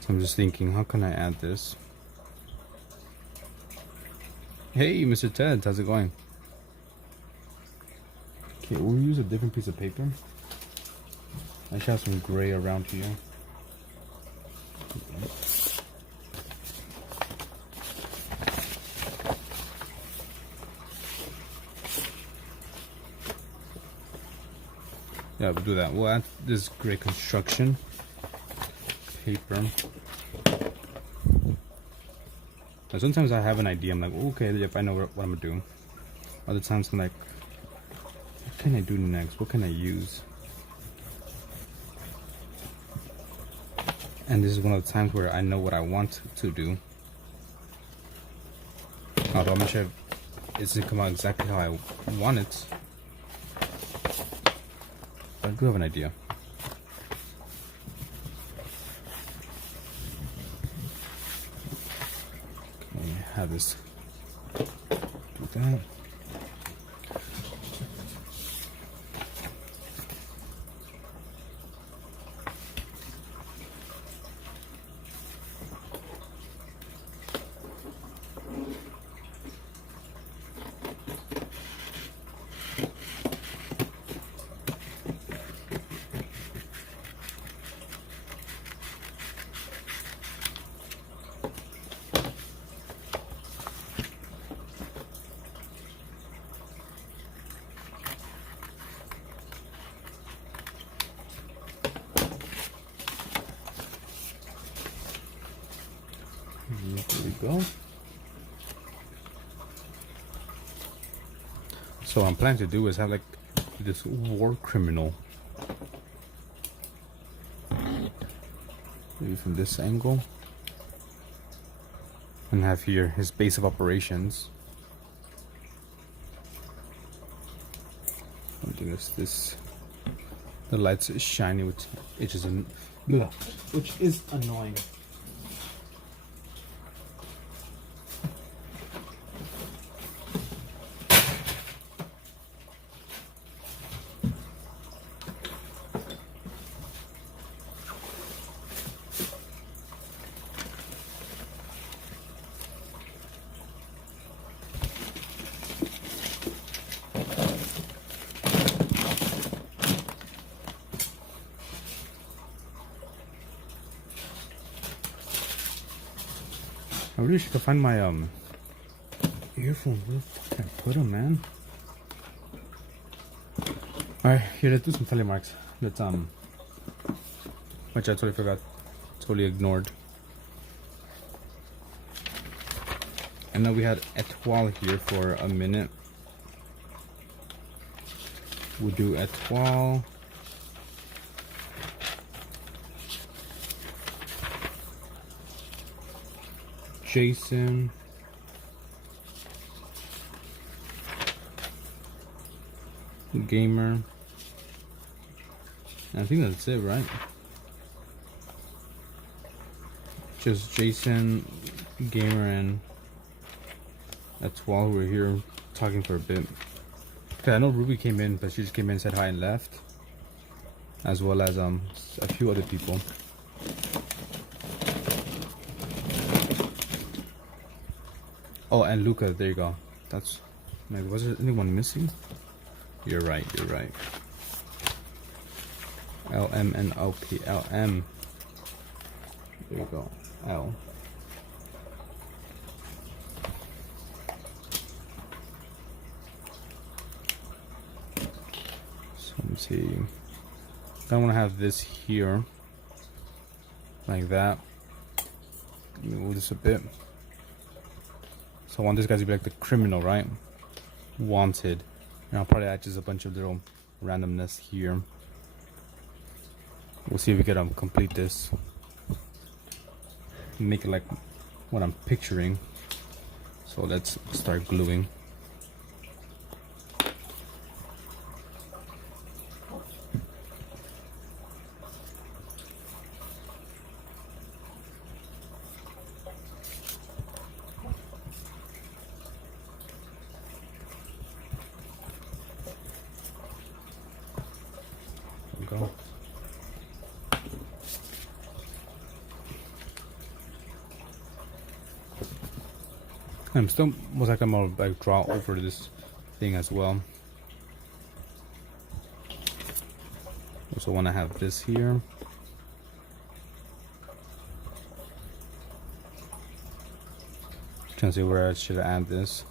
So I'm just thinking, how can I add this? Hey, Mr. Ted, how's it going? Okay, we'll use a different piece of paper. I should have some gray around here. Yeah, we'll do that. We'll add this gray construction paper. Now, sometimes I have an idea. I'm like, okay, if I know what I'm gonna do. Other times I'm like, what can I do next? What can I use? And this is one of the times where I know what I want to do. Although I'm not sure if it's gonna come out exactly how I want it. But I do have an idea. Okay, have this. Do that. There we go. So what I'm planning to do is have like this war criminal. Maybe from this angle. And have here his base of operations. I'm doing this. The lights is shiny, which is annoying. I really should find my earphones. Where the fuck can I put them, man? Alright, here, let's do some telemarks. Let's which I totally forgot, totally ignored. And then we had Etoile here for a minute. We'll do Etoile. Jason. Gamer. I think that's it, right? Just Jason, Gamer, and Etoile. We're here talking for a bit. Okay, I know Ruby came in, but she just came in, said hi, and left. As well as a few other people. Oh, and Luca. There you go. That's maybe, was there anyone missing? You're right. You're right. LMNOP. LM. There you go. L. So let me see. I want to have this here, like that. Move this a bit. So I want this guy to be like the criminal, right? Wanted. And I'll probably add just a bunch of little randomness here. We'll see if we can complete this. Make it like what I'm picturing. So let's start gluing. Go. I'm still most likely I'm gonna like draw over this thing as well. Also want to have this here. Trying to see where I should add this.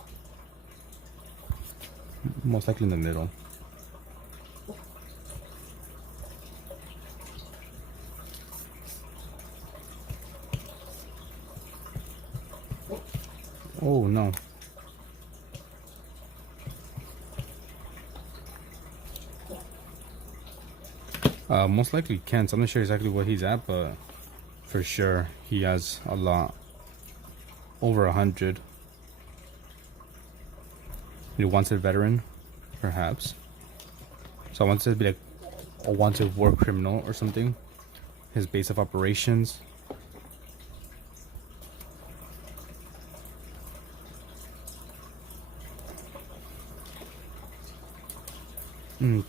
Most likely in the middle. Oh no. Most likely Kent. I'm not sure exactly what he's at, but for sure he has a lot. Over 100. He wanted veteran, perhaps. So I want it to be like a wanted war criminal or something. His base of operations.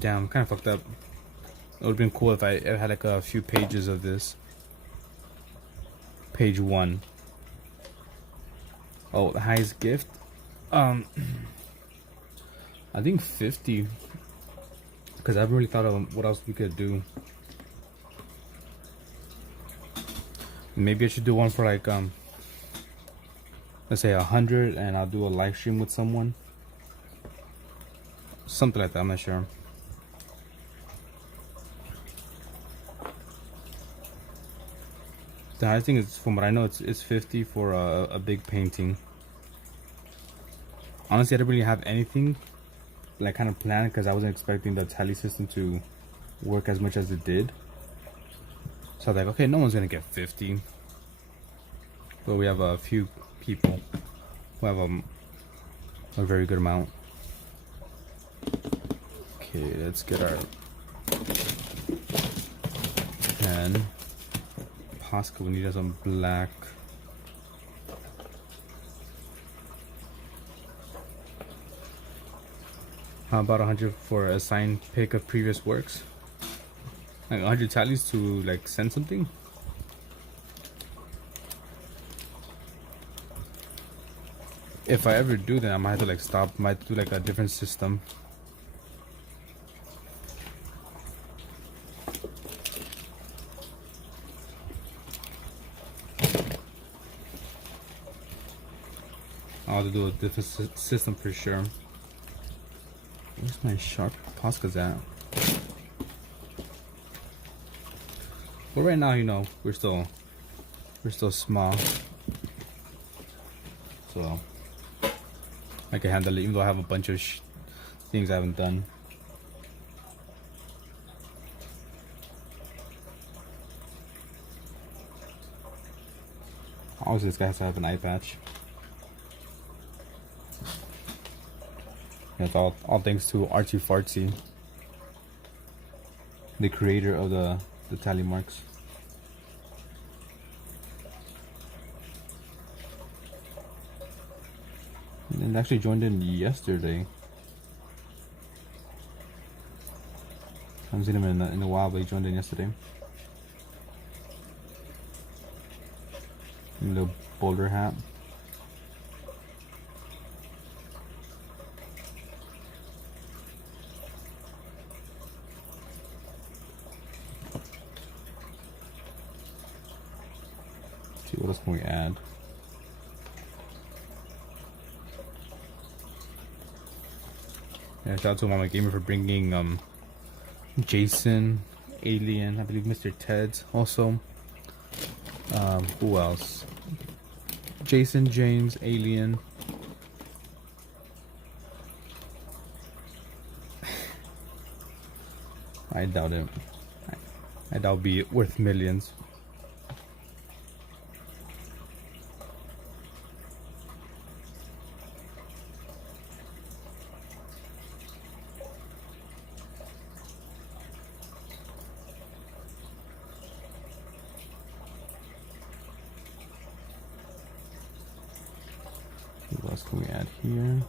Damn, kind of fucked up. It would have been cool if I had like a few pages of this. Page 1. Oh, the highest gift. I think 50. Because I haven't really thought of what else we could do. Maybe I should do one for like let's say 100, and I'll do a live stream with someone. Something like that. I'm not sure. The highest thing is, from what I know, it's 50 for a big painting. Honestly, I didn't really have anything like kind of planned because I wasn't expecting the tally system to work as much as it did. So I was like, okay, no one's gonna get 50, but we have a few people who have a very good amount. Okay, let's get our pen. Pasca, we need some black. How about 100 for a signed pick of previous works? Like 100 tallies to like send something? If I ever do, then I might have to like stop, might do like a different system. I'll have to do a different system for sure. Where's my sharp Posca's at? But right now, you know, we're still small, so I can handle it. Even though I have a bunch of things I haven't done. Obviously, this guy has to have an eye patch. And it's all thanks to Artsy Fartsy, the creator of the tally marks. And actually joined in yesterday. I haven't seen him in a while, but he joined in yesterday. A little boulder hat. Let's see, what else can we add? Yeah, shout out to Mama Gamer for bringing Jason, Alien, I believe Mr. Ted's also. Who else? Jason, James, Alien. I doubt it. I doubt it'll be worth millions. What else can we add here?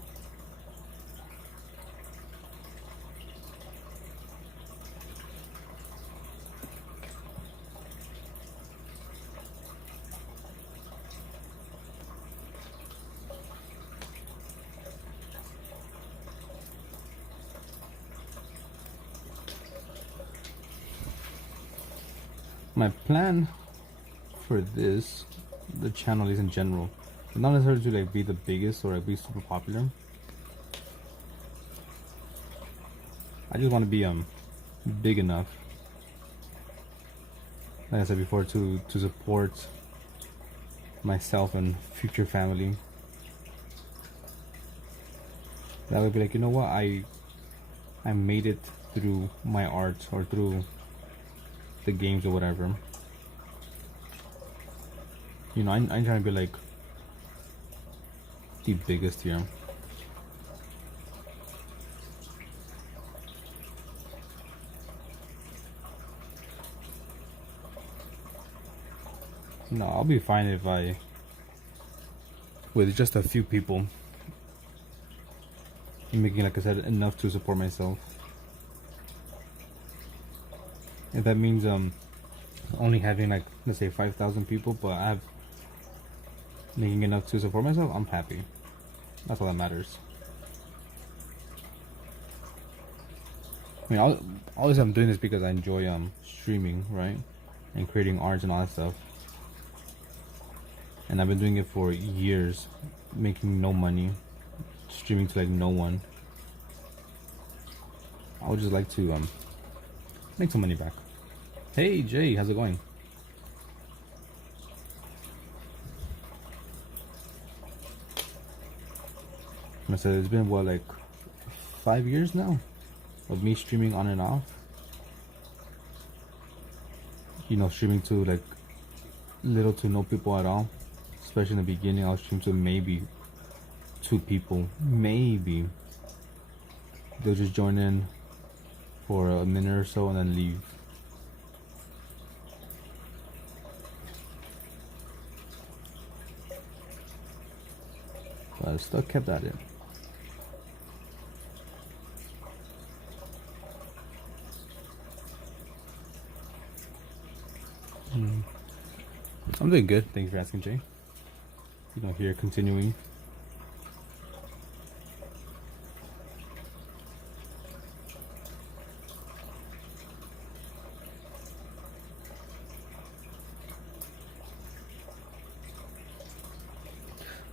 My plan for this, the channel is in general, not necessarily to like be the biggest or like be super popular. I just want to be big enough, like I said before, to support myself and future family. That would be like, you know what, I made it through my art or through the games or whatever. You know, I'm trying to be like the biggest here. No, I'll be fine if with just a few people, making, like I said, enough to support myself. If that means only having like, let's say 5,000 people, but I have making enough to support myself, I'm happy. That's all that matters. I mean, all this I'm doing is because I enjoy streaming, right, and creating art and all that stuff. And I've been doing it for years, making no money, streaming to like no one. I would just like to make some money back. Hey Jay, how's it going? I said it's been what, like 5 years now of me streaming on and off. You know, streaming to like little to no people at all. Especially in the beginning, I was streaming to maybe 2 people, maybe. They'll just join in for a minute or so and then leave. But I still kept at it. I'm doing good. Thank you for asking, Jay. You know, here continuing.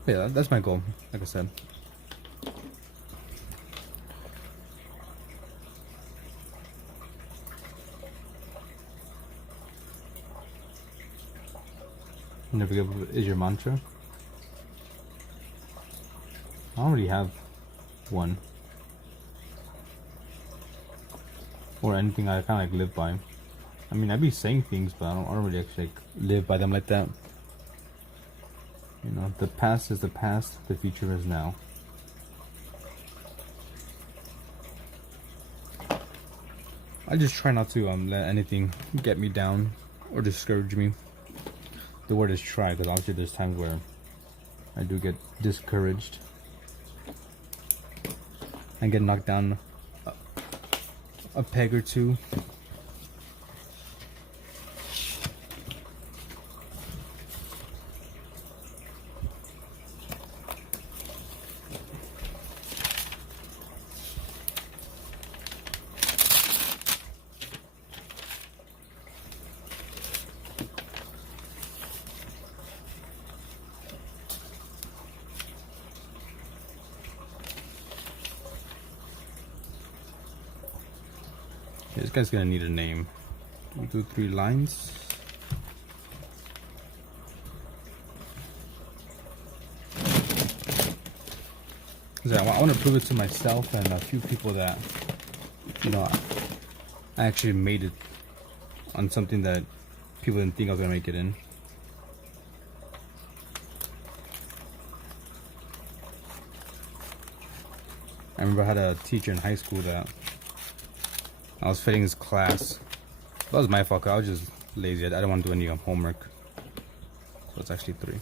Yeah, that's my goal, like I said. Never give up is your mantra. I don't really have one. Or anything I kind of like live by. I mean, I be saying things, but I don't really actually like live by them like that. You know, the past is the past, the future is now. I just try not to let anything get me down or discourage me. The word is try, because obviously there's times where I do get discouraged and get knocked down a peg or two. This guy's gonna need a name. We do 3 lines. I want to prove it to myself and a few people that, you know, I actually made it on something that people didn't think I was gonna make it in. I remember I had a teacher in high school that I was failing his class. That was my fault. I was just lazy. I didn't want to do any homework. So it's actually 3.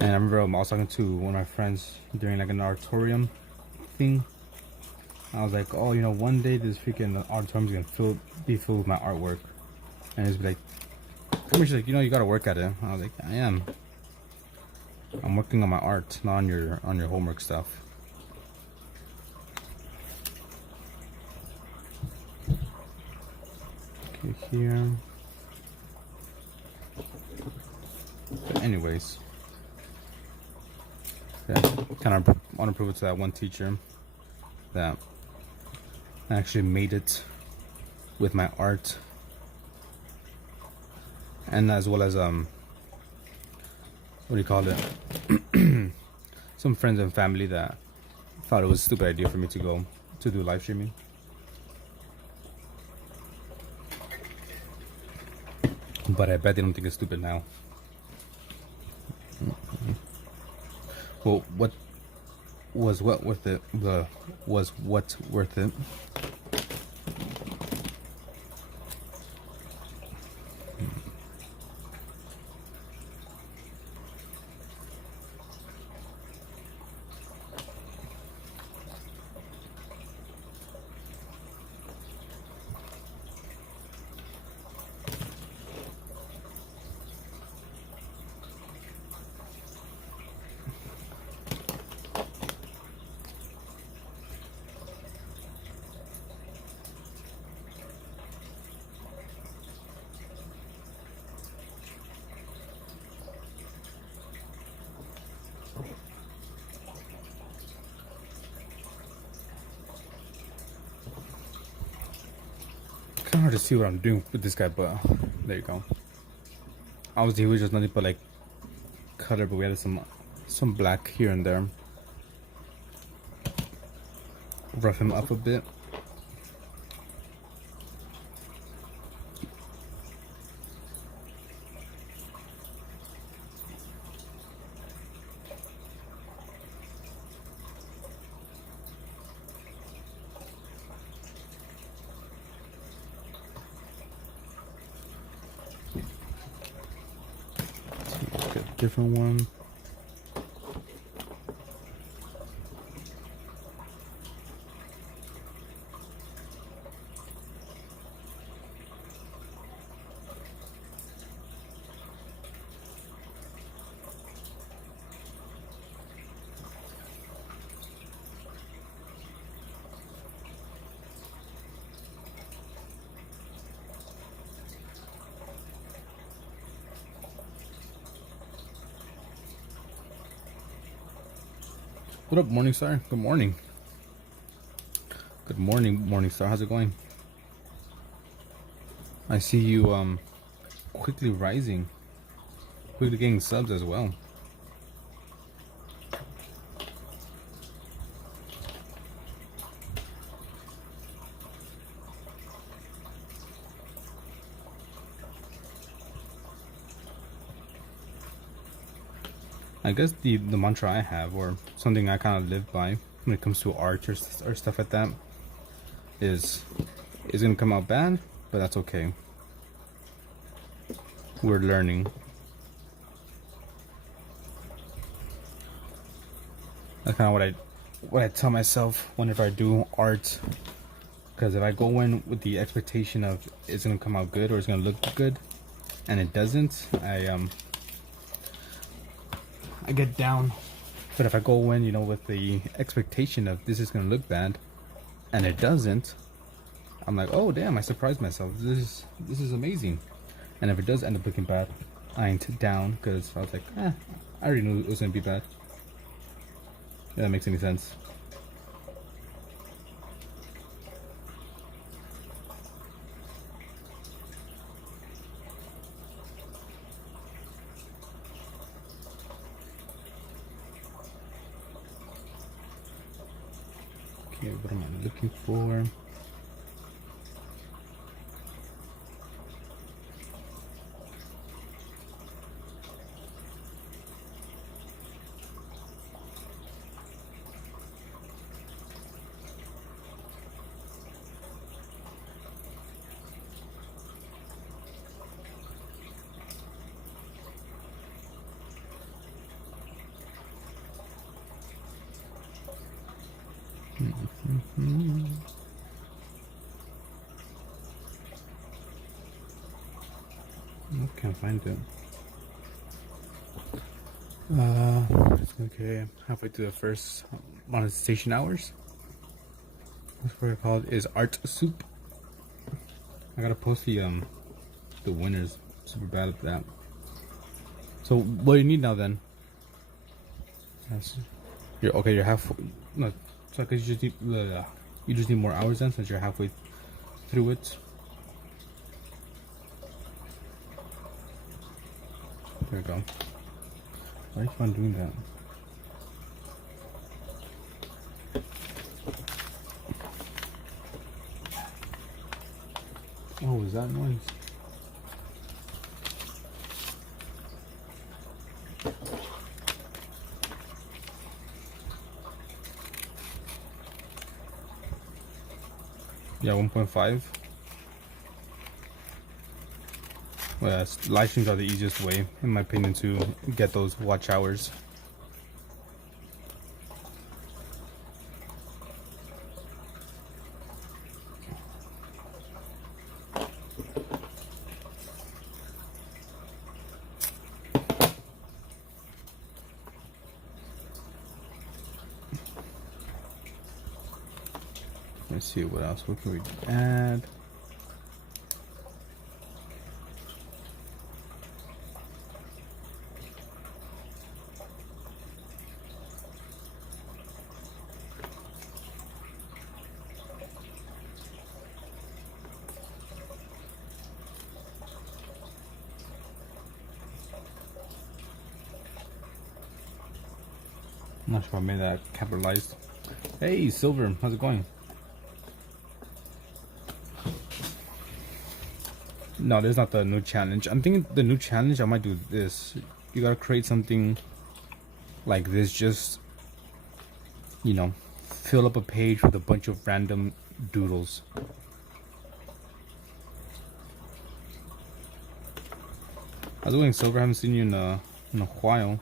And I remember I was talking to one of my friends during like an auditorium thing. I was like, oh, you know, one day this freaking auditorium is gonna be filled with my artwork. And he's like, come here. She's like, you know, you gotta work at it. I was like, I am. I'm working on my art, not on your homework stuff. Okay, here. But anyways, yeah, kind of want to prove it to that one teacher that I actually made it with my art, and as well as what do you call it? Some friends and family that thought it was a stupid idea for me to go to do live streaming. But I bet they don't think it's stupid now. Well, what was what worth it? Was what worth it? Kind of hard to see what I'm doing with this guy, but there you go. Obviously, he was just nothing but like color, but we added some black here and there. Rough him up a bit. Different one. What up, Morningstar? Good morning. Good morning, Morningstar. How's it going? I see you quickly rising, quickly getting subs as well. I guess the mantra I have, or something I kind of live by when it comes to art or stuff like that, is it's gonna come out bad, but that's okay. We're learning. That's kind of what I tell myself whenever I do art. Because if I go in with the expectation of it's gonna come out good or it's gonna look good, and it doesn't, I get down. But if I go in, with the expectation of this is gonna look bad, and it doesn't, I'm like, oh damn, I surprised myself. This is amazing. And if it does end up looking bad, I ain't down, because I was like, I already knew it was gonna be bad. If that makes any sense. Okay, what am I looking for? I can't find it. It's okay. Halfway through the first monetization hours. That's what I call it. Is Art Soup. I gotta post the winners. Super bad at that. So what do you need now then? You're okay. You're half. No, so because you just need more hours then, since you're halfway through it. There we go. Why are you fun doing that? Oh, is that noise? Yeah, 1.5. Well, yes, live streams are the easiest way, in my opinion, to get those watch hours. Let's see what else. What can we add? I'm not sure if I made that capitalized. Hey, Silver, how's it going? No, this is not the new challenge. I'm thinking the new challenge, I might do this. You gotta create something like this. Just, fill up a page with a bunch of random doodles. How's it going, Silver? I haven't seen you in a while.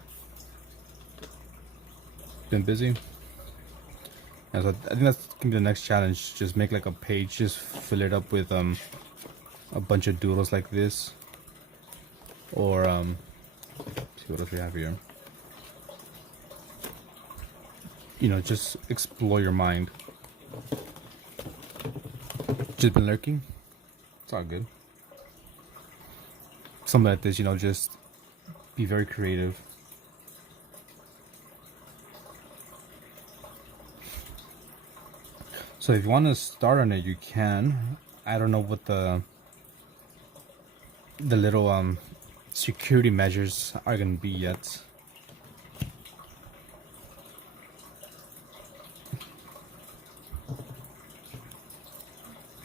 Been busy? Yeah, so I think that's gonna be the next challenge. Just make like a page, just fill it up with a bunch of doodles like this, or see what else we have here. Just explore your mind. Just been lurking. It's all good. Something like this, just be very creative. So if you want to start on it, you can. I don't know what the little security measures are gonna be yet.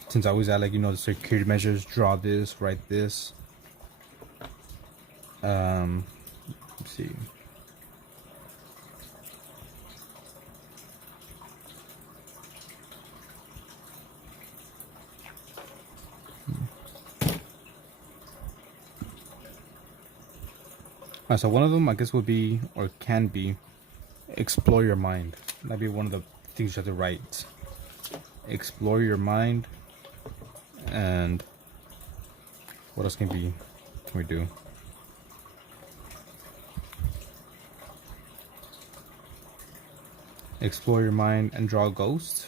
Since I always add the security measures, draw this, write this. Let's see. So one of them, I guess, would be, or can be, explore your mind. That'd be one of the things you have to write. Explore your mind. And what else can we do? Explore your mind and draw a ghost.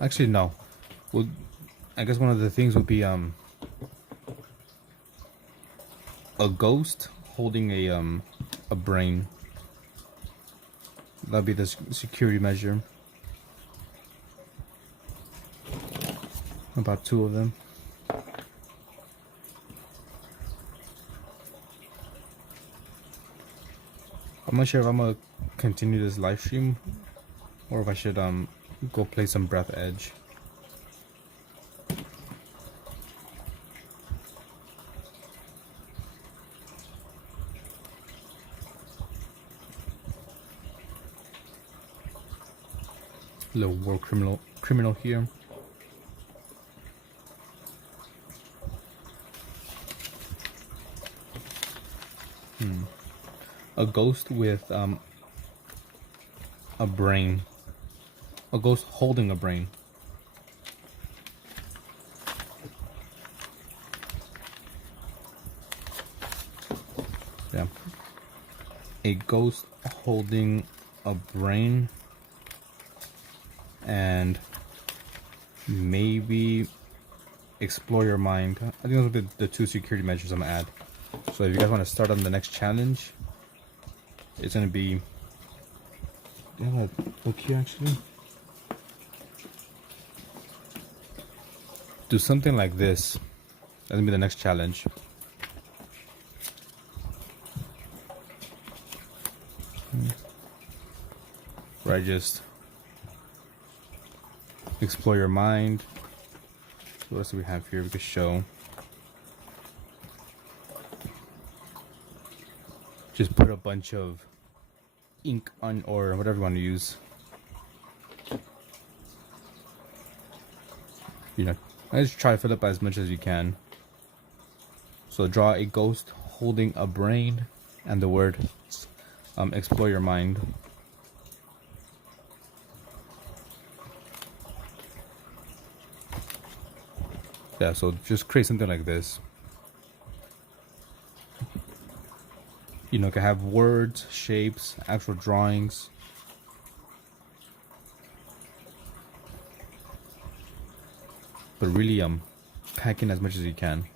Actually, no. Well, I guess one of the things would be a ghost holding a brain. That'd be the security measure. About 2 of them. I'm not sure if I'm gonna continue this live stream or if I should go play some Breath Edge. Little war criminal here. A ghost with a brain. A ghost holding a brain. Yeah. A ghost holding a brain. And maybe explore your mind. I think those will be the 2 security measures I'm gonna add. So if you guys want to start on the next challenge, it's gonna be. Do you have a book here actually? Do something like this. That's gonna be the next challenge. Where I just explore your mind. What else do we have here we could show? Just put a bunch of ink on, or whatever you want to use. You know, I just try to fill up as much as you can. So draw a ghost holding a brain and the word explore your mind. Yeah, so just create something like this. You know, it can have words, shapes, actual drawings. But really, pack in as much as you can.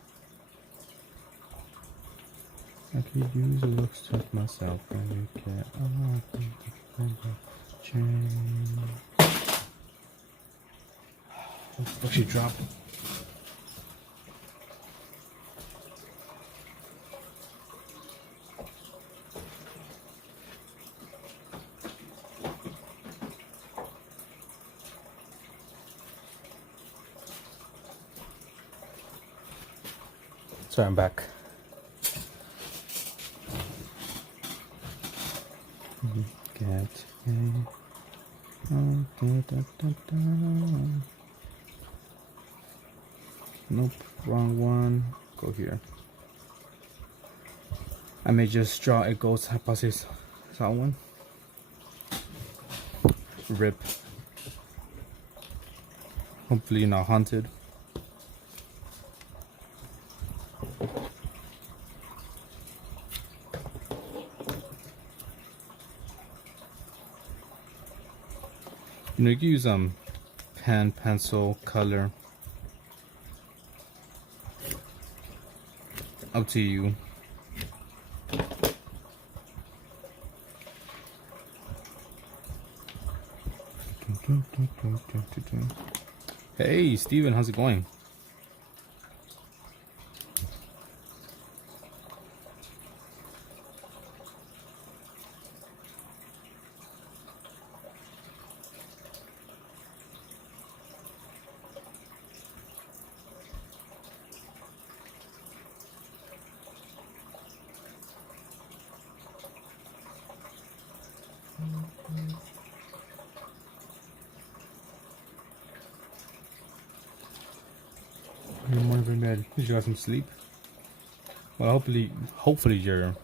I could use a looks to myself and you can't. Actually, drop. Sorry, I'm back. Get Nope, wrong one. Go here. I may just draw a ghost hypothesis. That one. Rip. Hopefully not haunted. You know, you can use pen, pencil, color. Up to you. Hey, Steven, how's it going? Good. Did you got some sleep? Well, hopefully your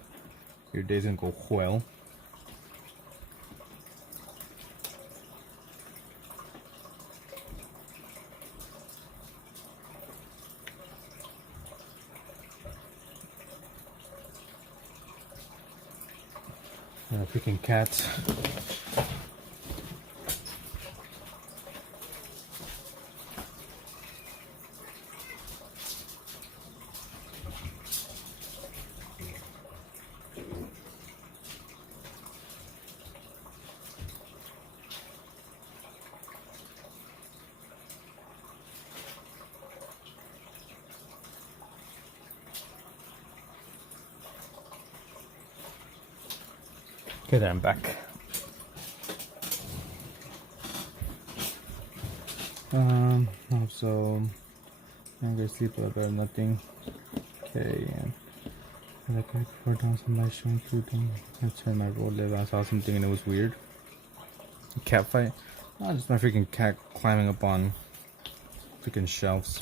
day's gonna go well. Freaking cats. Okay, then I'm back. So I'm gonna sleep about nothing. Okay, and I could pour down some light showing food. I turned my roll live. I saw something and it was weird. A cat fight. Oh, just my freaking cat climbing up on freaking shelves.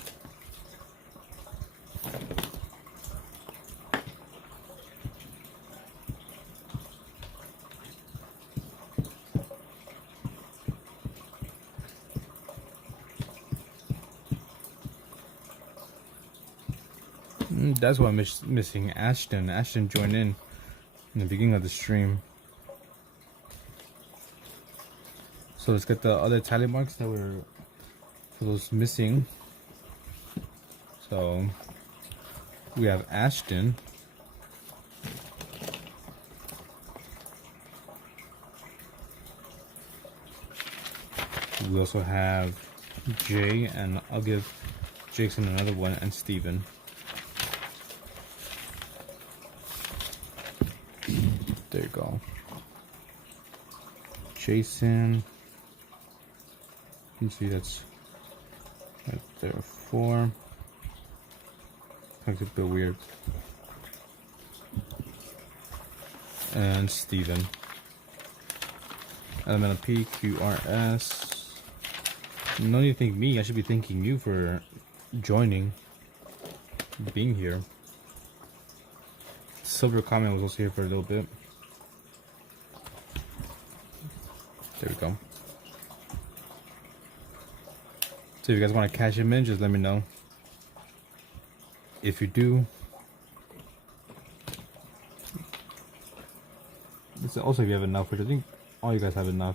That's why I'm missing Ashton. Ashton joined in the beginning of the stream. So let's get the other tally marks that were for those missing. So we have Ashton. We also have Jay, and I'll give Jason another one, and Steven. There you go. Jason. You can see that's right there. 4. Looks a bit weird. And Steven. Elemental P, Q, R, S. No need to thank me. I should be thanking you for joining, being here. Silver Comment was also here for a little bit. There we go. So if you guys want to cash him in, just let me know. If you do, also if you have enough, which I think all you guys have enough.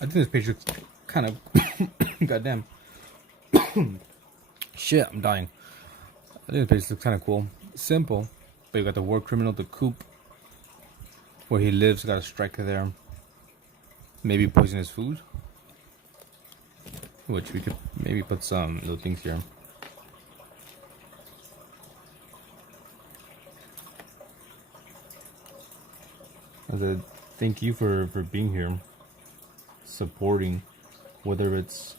I think this page looks kind of goddamn shit. I'm dying. I think this page looks kind of cool, simple, but you got the war criminal, the coop where he lives. Got a striker there. Maybe poisonous food, which we could maybe put some little things here. As a thank you for being here, supporting, whether it's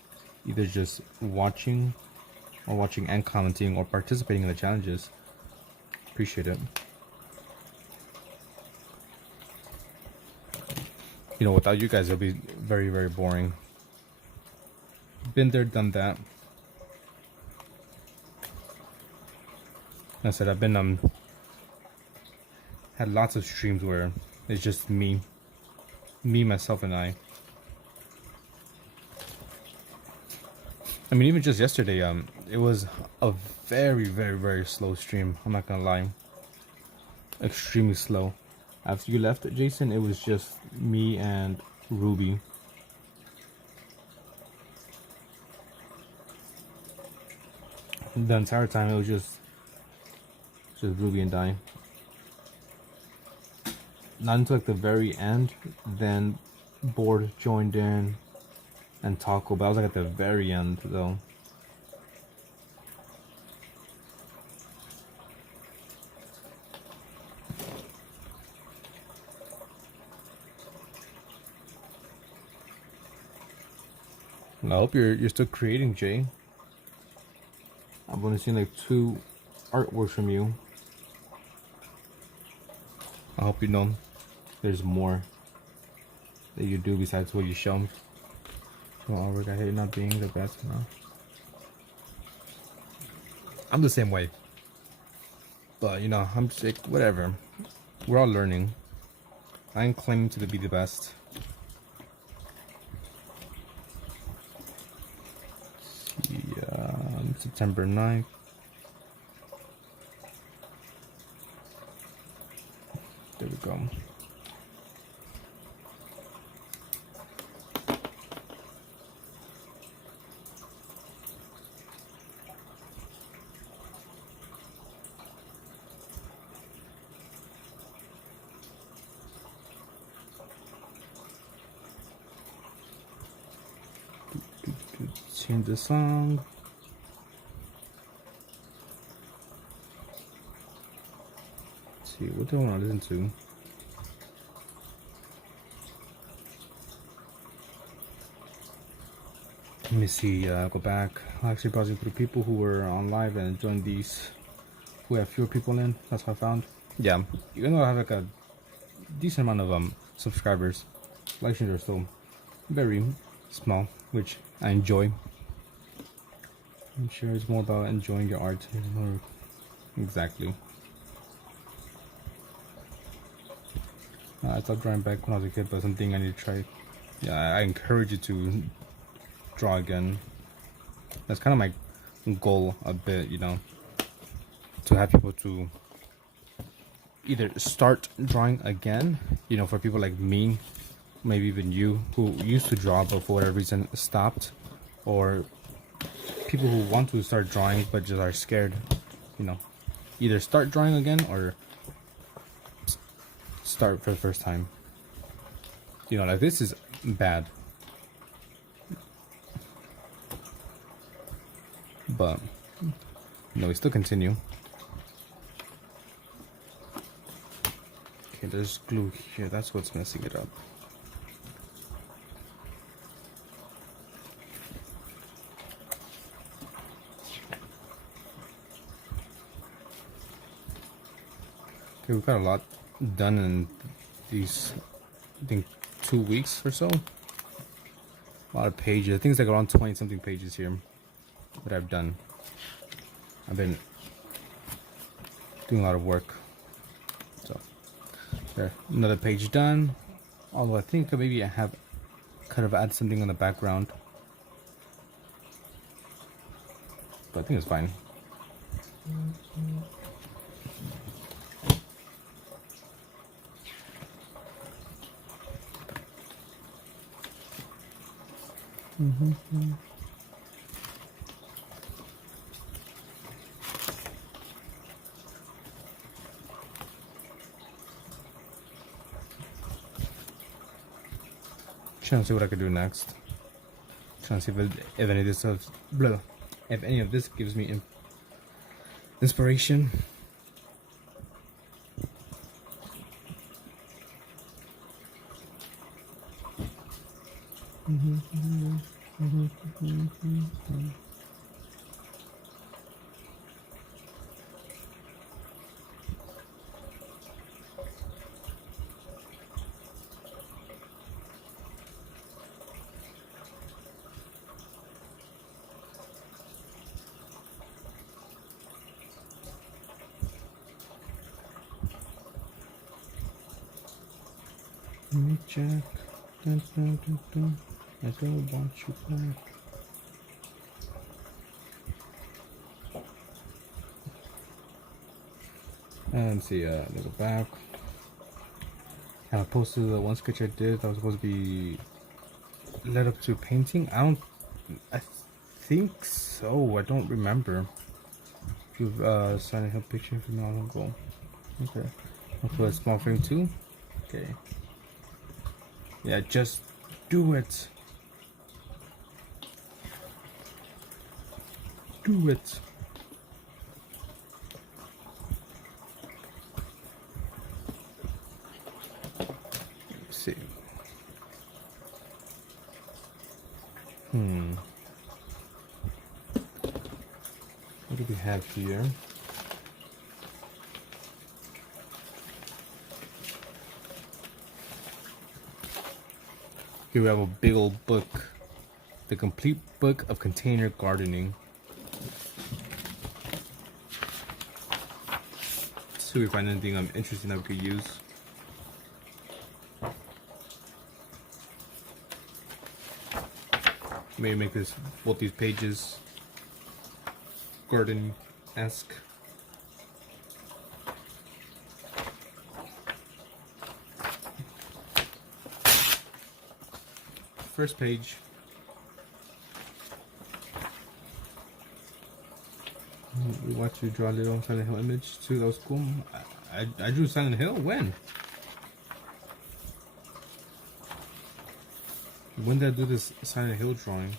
either just watching and commenting or participating in the challenges. Appreciate it. You know, without you guys it'll be very, very boring. Been there, done that. Like I said, I've been had lots of streams where it's just me, myself, and I. I mean, even just yesterday, it was a very, very, very slow stream. I'm not gonna lie, extremely slow. After you left, Jason, it was just me and Ruby. The entire time, it was just Ruby and I. Not until like the very end, then Board joined in. And Taco, but I was like at the very end though. I hope you're still creating, Jay. I've only seen like 2 artworks from you. I hope you know there's more that you do besides what you show. Well, I hate not being the best now. I'm the same way. But you know, I'm sick, whatever. We're all learning. I ain't claiming to be the best. Yeah, September 9th. There we go. Change the song. Let's see, what do I want to listen to? Let me see, go back. I'm actually browsing through people who were on live and joined these, who have fewer people in. That's what I found. Yeah, even though I have like a decent amount of subscribers, elections are still very small, which I enjoy. I'm sure it's more about enjoying your art. Exactly. I stopped drawing back when I was a kid, but something I need to try. Yeah, I encourage you to draw again. That's kind of my goal a bit, you know, to have people to either start drawing again, you know, for people like me, maybe even you, who used to draw but for whatever reason stopped, or people who want to start drawing but just are scared, you know, either start drawing again or start for the first time. You know, like, this is bad, but no, we still continue. Okay, there's glue here, that's what's messing it up. Okay, we've got a lot done in these, I think, 2 weeks or so. A lot of pages. I think it's like around 20 something pages here that I've done. I've been doing a lot of work. So there, another page done. Although I think maybe I have kind of add something on the background, but I think it's fine. Trying to see what I could do next. Trying to see if any of this if any of this gives me inspiration. Let me check. Dun, dun, dun, dun. I don't want you back. And see, let me go back. I posted the one sketch I did that was supposed to be led up to painting. I think so. I don't remember. If you've signed a picture from long ago. Okay. I'll put a small frame too. Okay. Yeah, just do it. Do it. Let's see. What do we have here? Here we have a big old book. The Complete Book of Container Gardening. Let's see if we find anything interesting that we could use. Maybe make this both these pages garden-esque. First page. We watched you draw a little Silent Hill image too. That was cool. I drew Silent Hill when? When did I do this Silent Hill drawing?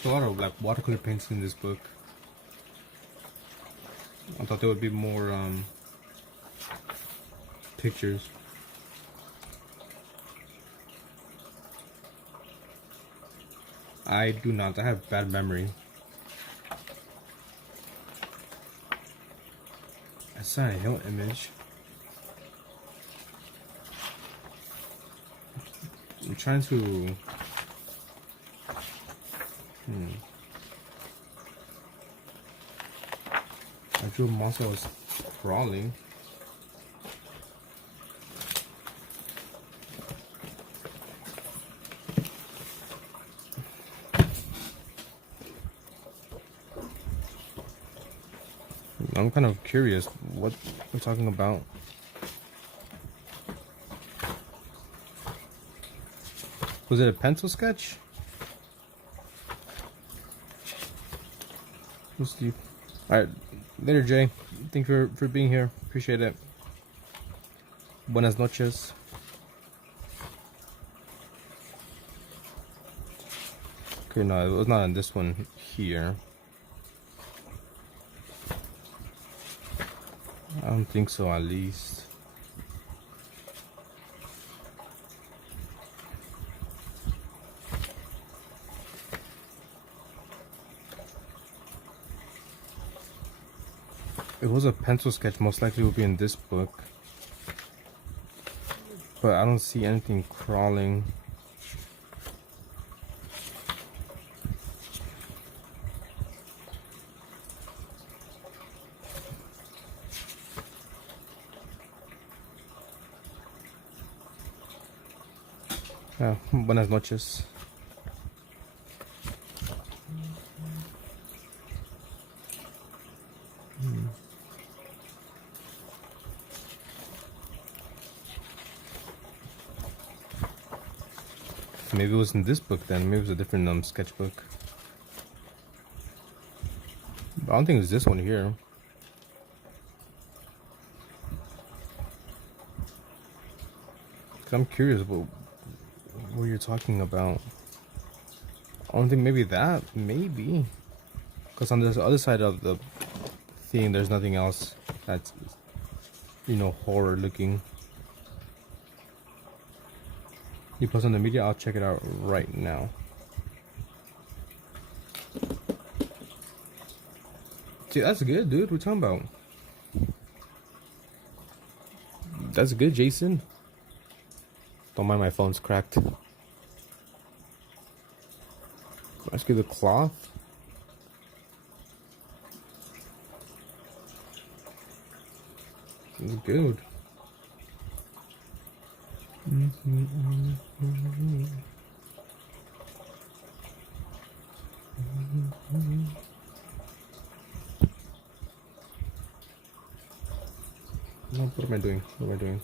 There's a lot of like watercolor paints in this book. I thought there would be more pictures. I do not. I have bad memory. I saw a hill image. I'm trying to. I drew a monster that was crawling. I'm kind of curious what we're talking about. Was it a pencil sketch? Alright, later Jay. Thank you for being here. Appreciate it. Buenas noches. Okay, no, it was not on this one here. I don't think so, at least. It was a pencil sketch, most likely will be in this book. But I don't see anything crawling. Buenas noches. Maybe it was in this book then. Maybe it was a different sketchbook. But I don't think it was this one here. I'm curious about what you're talking about. I don't think maybe that. Maybe. Because on the other side of the thing, there's nothing else that's, you know, horror looking. You post on the media, I'll check it out right now. See, that's good, dude. What you talking about? That's good, Jason. Don't mind my phone's cracked. Rescue the cloth. It's good. No, what am I doing? What am I doing?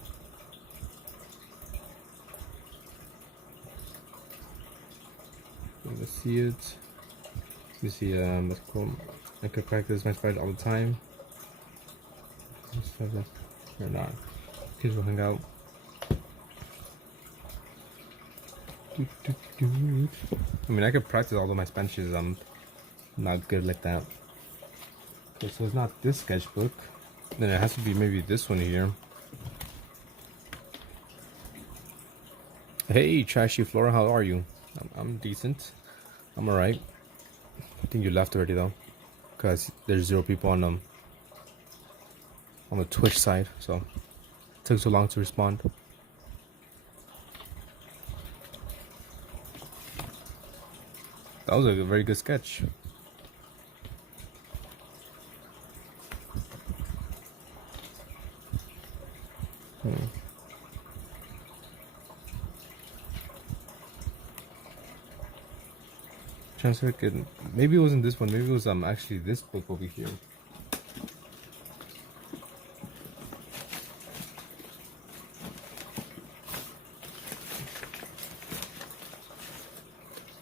Let's see it. You see, that's cool. I could practice my sprite all the time. Or not. Kids will hang out. I mean, I could practice all of my Spanishes. I'm not good like that. Okay, so it's not this sketchbook. Then it has to be maybe this one here. Hey, Trashy Flora, how are you? I'm decent. I'm alright. I think you left already though, because there's 0 people on the Twitch side, so it took so long to respond. That was a very good sketch. Transfer kid. Maybe it wasn't this one. Maybe it was actually this book over here.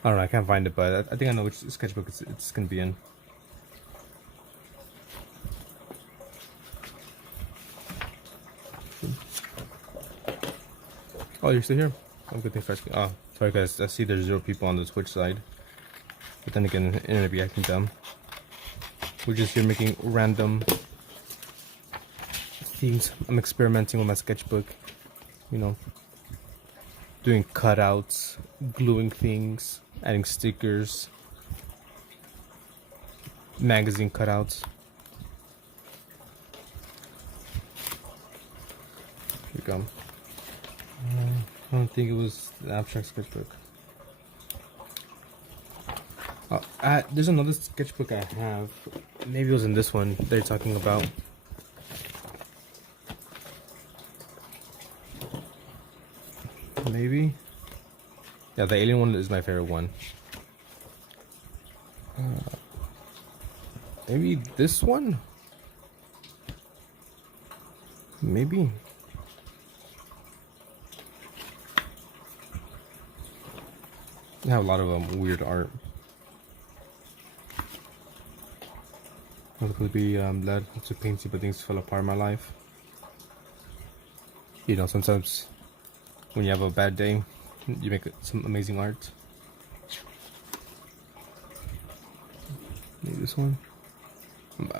I don't know. I can't find it, but I think I know which sketchbook it's gonna be in. Oh, you're still here? Oh, good thing for asking. Oh, sorry guys. I see there's 0 people on the Twitch side. But then again, the internet be acting dumb. We're just here making random things. I'm experimenting with my sketchbook. You know, doing cutouts, gluing things, adding stickers, magazine cutouts. Here we go. I don't think it was the abstract sketchbook. There's another sketchbook I have. Maybe it was in this one they're talking about. Maybe. Yeah, the alien one is my favorite one. Maybe this one? Maybe. I have a lot of weird art. I could be led to painting, but things fell apart in my life. You know, sometimes when you have a bad day, you make some amazing art. Maybe this one.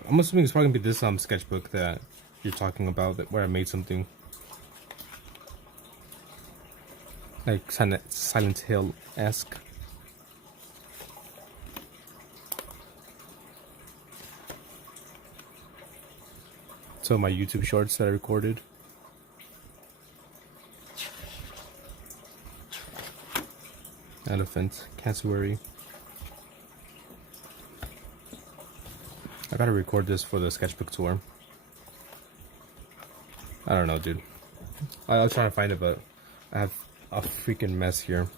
I'm assuming it's probably gonna be this sketchbook that you're talking about, where I made something like Silent Hill-esque. So my YouTube shorts that I recorded. Elephant, cassowary. I gotta record this for the sketchbook tour. I don't know, dude. I'll try to find it, but I have a freaking mess here.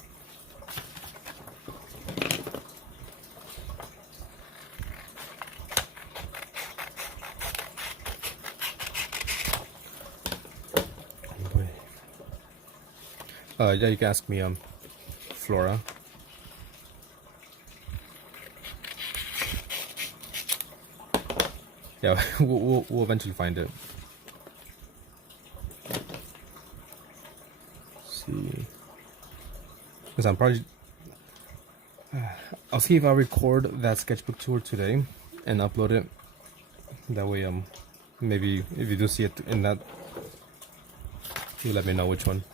Yeah, you can ask me, Flora. Yeah, we'll eventually find it. Let's see, because I'm probably I'll see if I record that sketchbook tour today and upload it. That way, maybe if you do see it in that, you let me know which one.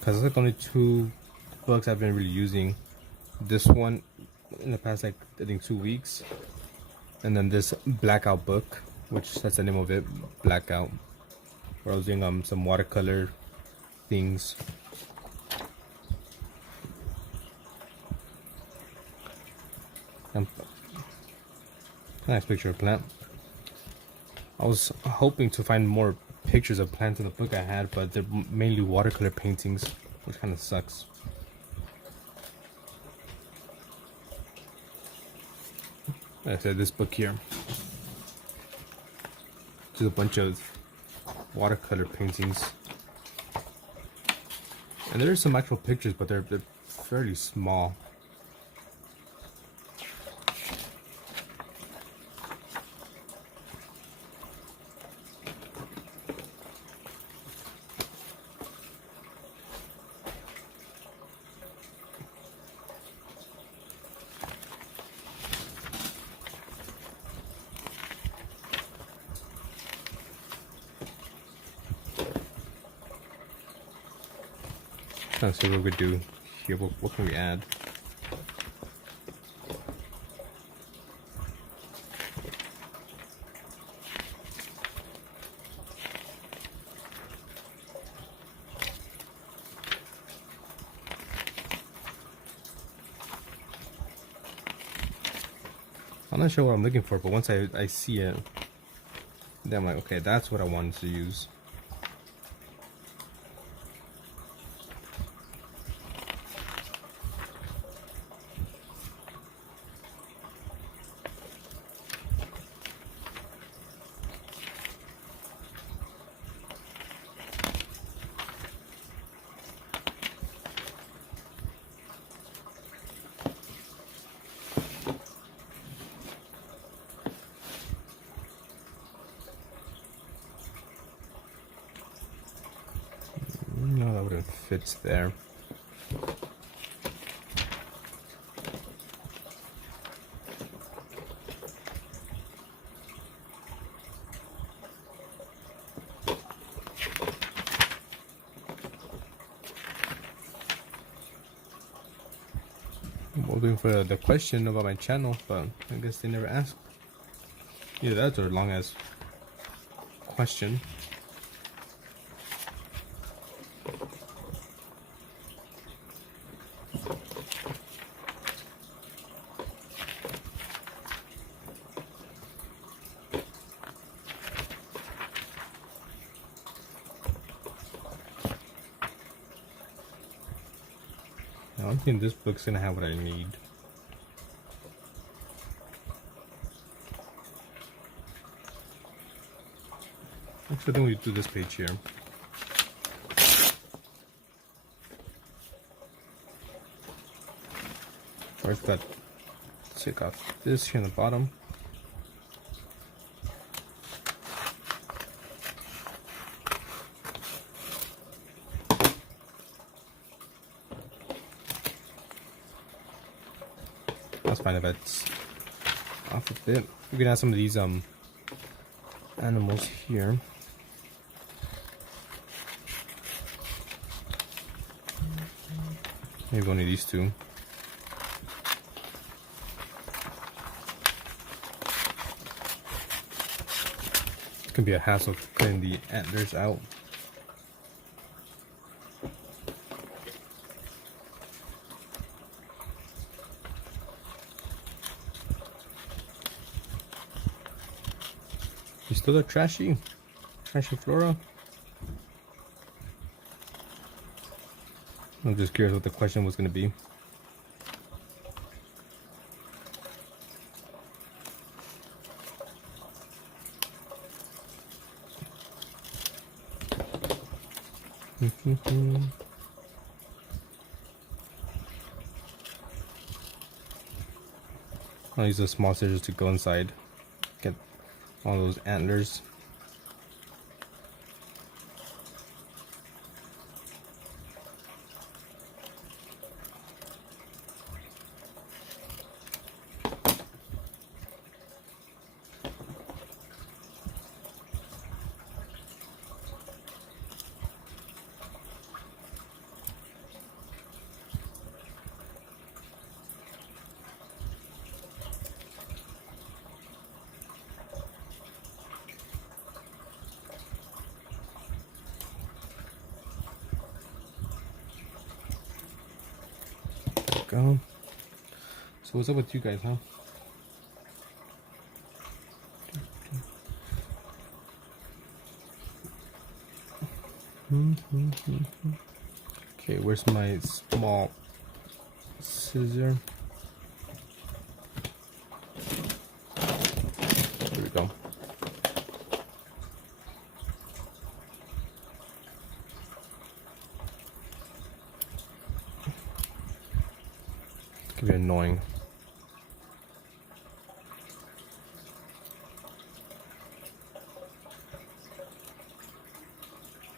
Because it's like only 2 books I've been really using. This one in the past, like, I think 2 weeks. And then this Blackout book, which that's the name of it, Blackout. Where I was doing some watercolor things. Nice picture of plant. I was hoping to find more pictures of plants in the book I had, but they're mainly watercolor paintings, which kind of sucks. Like I said, this book here. Just a bunch of watercolor paintings. And there are some actual pictures, but they're fairly small. Trying to see what we could do here. What can we add? I'm not sure what I'm looking for, but once I see it, then I'm like, okay, that's what I wanted to use. No, that wouldn't fit there. I'm waiting for the question about my channel, but I guess they never asked. Yeah, that's a long ass question. I don't think this book's gonna have what I need. Actually, I think we do this page here. First, got take off this here on the bottom. That's fine if it's off a bit. We can add some of these animals here. Maybe only these two. It can be a hassle cutting the antlers out. You still look trashy? Trashy Flora? I'm just curious what the question was going to be. I'll use those small scissors to go inside. Get all those antlers. Go. So what's up with you guys, huh? Okay, where's my small scissor? There we go. annoying.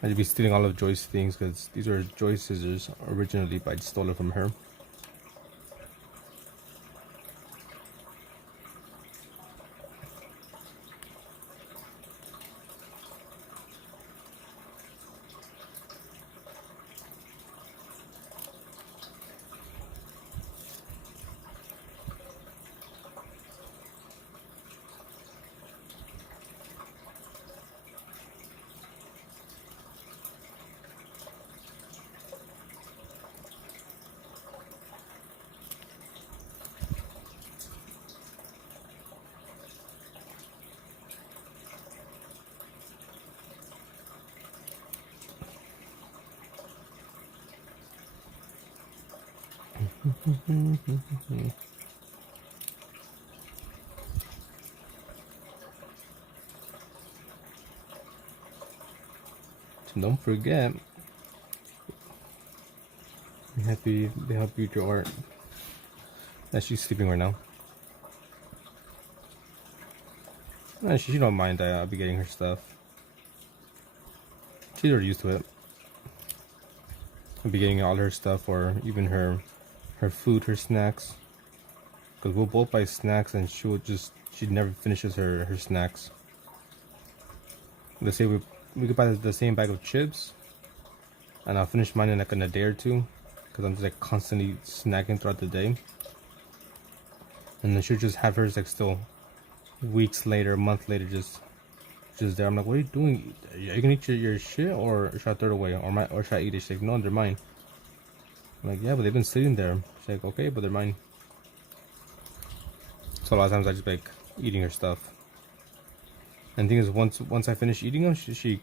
I'd be stealing all of Joyce's things because these are Joyce scissors originally, but I stole it from her. So don't forget, they help you draw art. She's sleeping right now. She don't mind that I'll be getting her stuff. She's already used to it. I'll be getting all her stuff, or even her food, her snacks. Because we'll both buy snacks and she never finishes her snacks. Let's say we could buy the same bag of chips, and I'll finish mine in like in a day or two, because I'm just like constantly snacking throughout the day. And then she'll just have hers like still weeks later, a month later, just there. I'm like, what are you doing? Are you gonna eat your shit, or should I throw it away, or should I eat it? She's like, no, they're mine. I'm like, yeah, but they've been sitting there. She's like, okay, but they're mine. So a lot of times I just like eating her stuff. And the thing is, once I finish eating them, she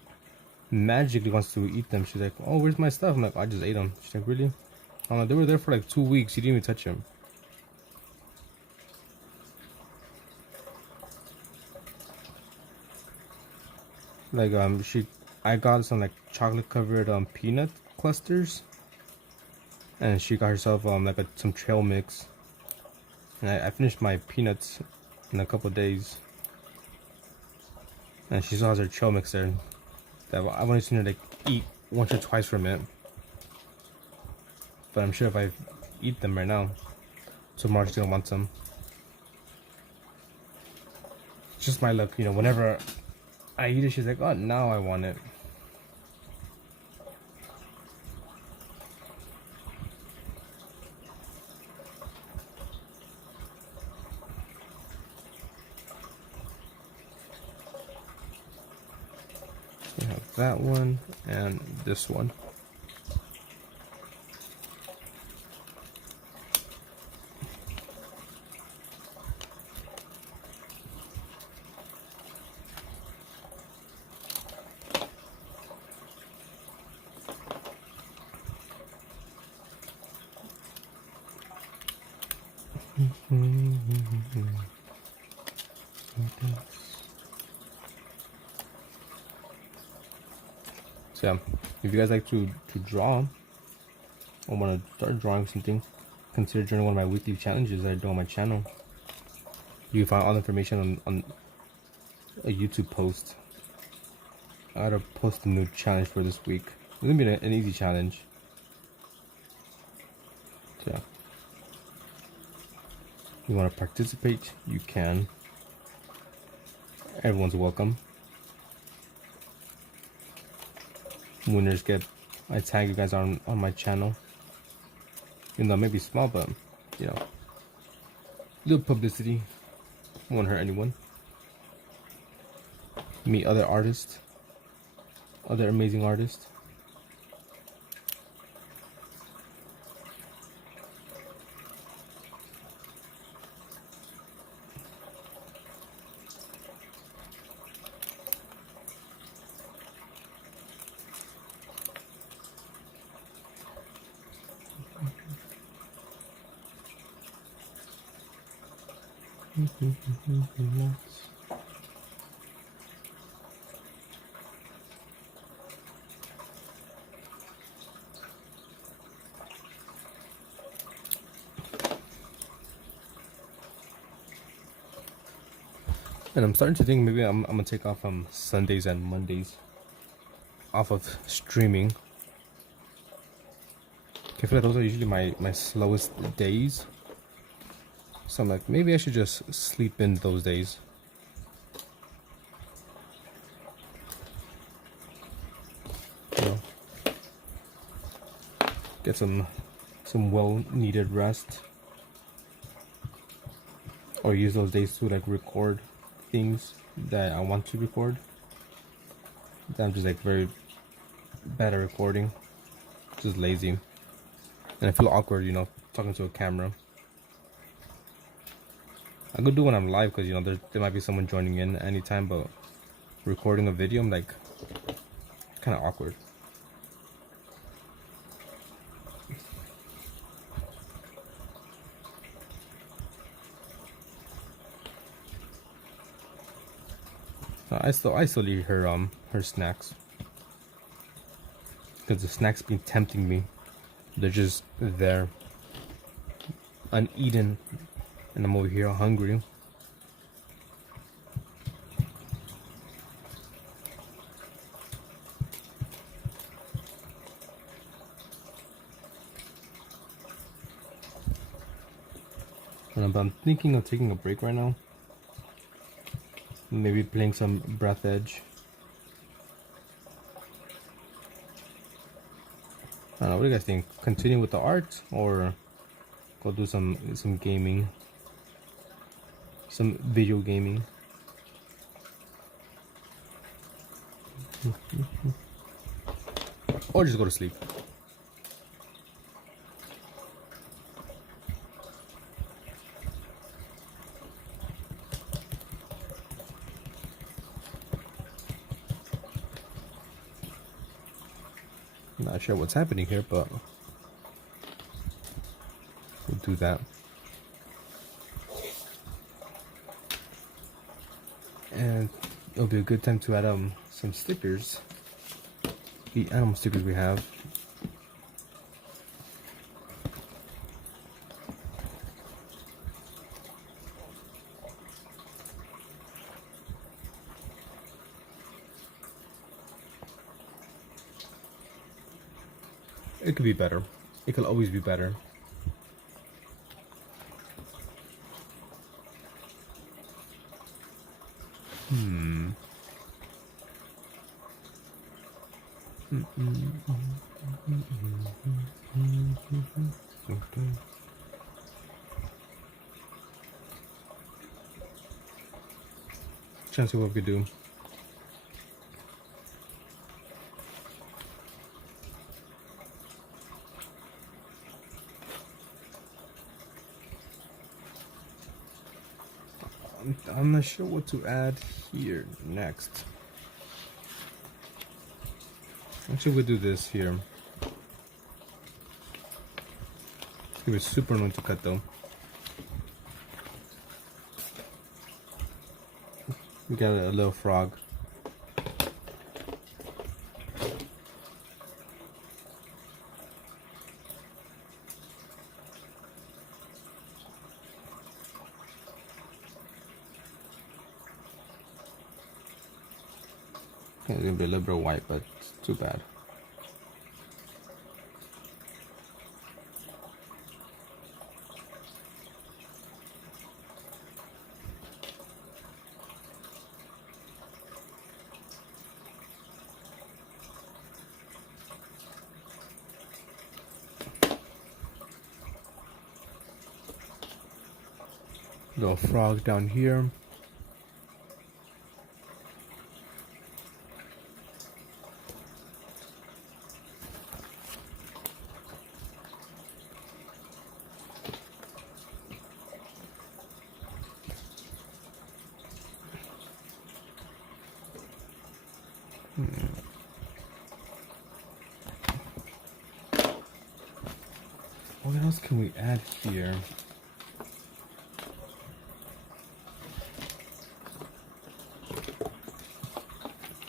magically wants to eat them. She's like, oh, where's my stuff? I'm like, I just ate them. She's like, really? I'm like, they were there for like 2 weeks. You didn't even touch them. Like I got some like chocolate covered peanut clusters, and she got herself like some trail mix. And I finished my peanuts in a couple of days, and she still has her trail mix there that I've only seen her like eat once or twice from it. But I'm sure if I eat them right now, tomorrow she's gonna want some. It's just my luck, you know. Whenever I eat it, she's like, oh, now I want it. We have that one and this one. So yeah, if you guys like to draw or want to start drawing something, consider joining one of my weekly challenges that I do on my channel. You can find all the information on a YouTube post. I gotta post a new challenge for this week. It's gonna be an easy challenge. So yeah. You want to participate, you can. Everyone's welcome. Winners get, I tag you guys on my channel. Even though it may be small, but you know, little publicity won't hurt anyone. Meet other artists, other amazing artists. And I'm starting to think maybe I'm gonna take off Sundays and Mondays off of streaming. I feel like those are usually my slowest days. So I'm like, maybe I should just sleep in those days. You know, get some well-needed rest. Or use those days to like record things that I want to record. I'm just like very bad at recording. Just lazy. And I feel awkward, you know, talking to a camera. I could do when I'm live because, you know, there might be someone joining in anytime, but recording a video, I'm like, kind of awkward. I still eat her snacks because the snacks been tempting me. They're just there, uneaten, and I'm over here hungry. And I'm thinking of taking a break right now. Maybe playing some Breath Edge. I don't know, what do you guys think? Continue with the art or go do some gaming? Some video gaming. Or just go to sleep. Not sure what's happening here, but we'll do that. And it'll be a good time to add some stickers. The animal stickers we have. It could be better. It could always be better. Trying to see what we could do. I'm not sure what to add here next. Actually, we'll do this here. It was super annoying to cut though. We got a little frog. It's gonna be a little bit white, but it's too bad. Little frog down here. What else can we add here?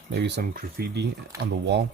Maybe some graffiti on the wall.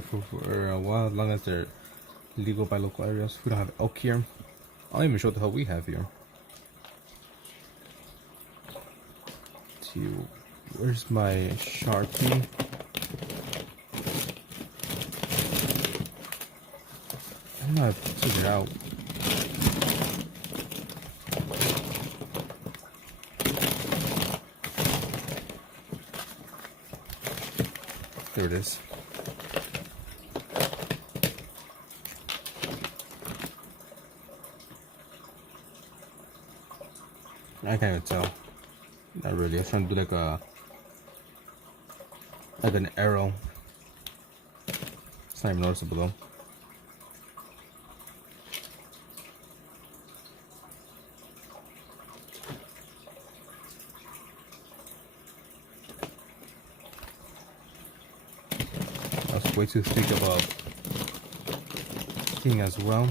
for a while, as long as they're legal by local areas. We don't have elk here. I'll even show what the hell we have here. Where's my Sharpie? I'm not figuring it out. There it is. I can't even tell. Not really. I was trying to do like an arrow. It's not even noticeable though. I was way too thick of a thing as well.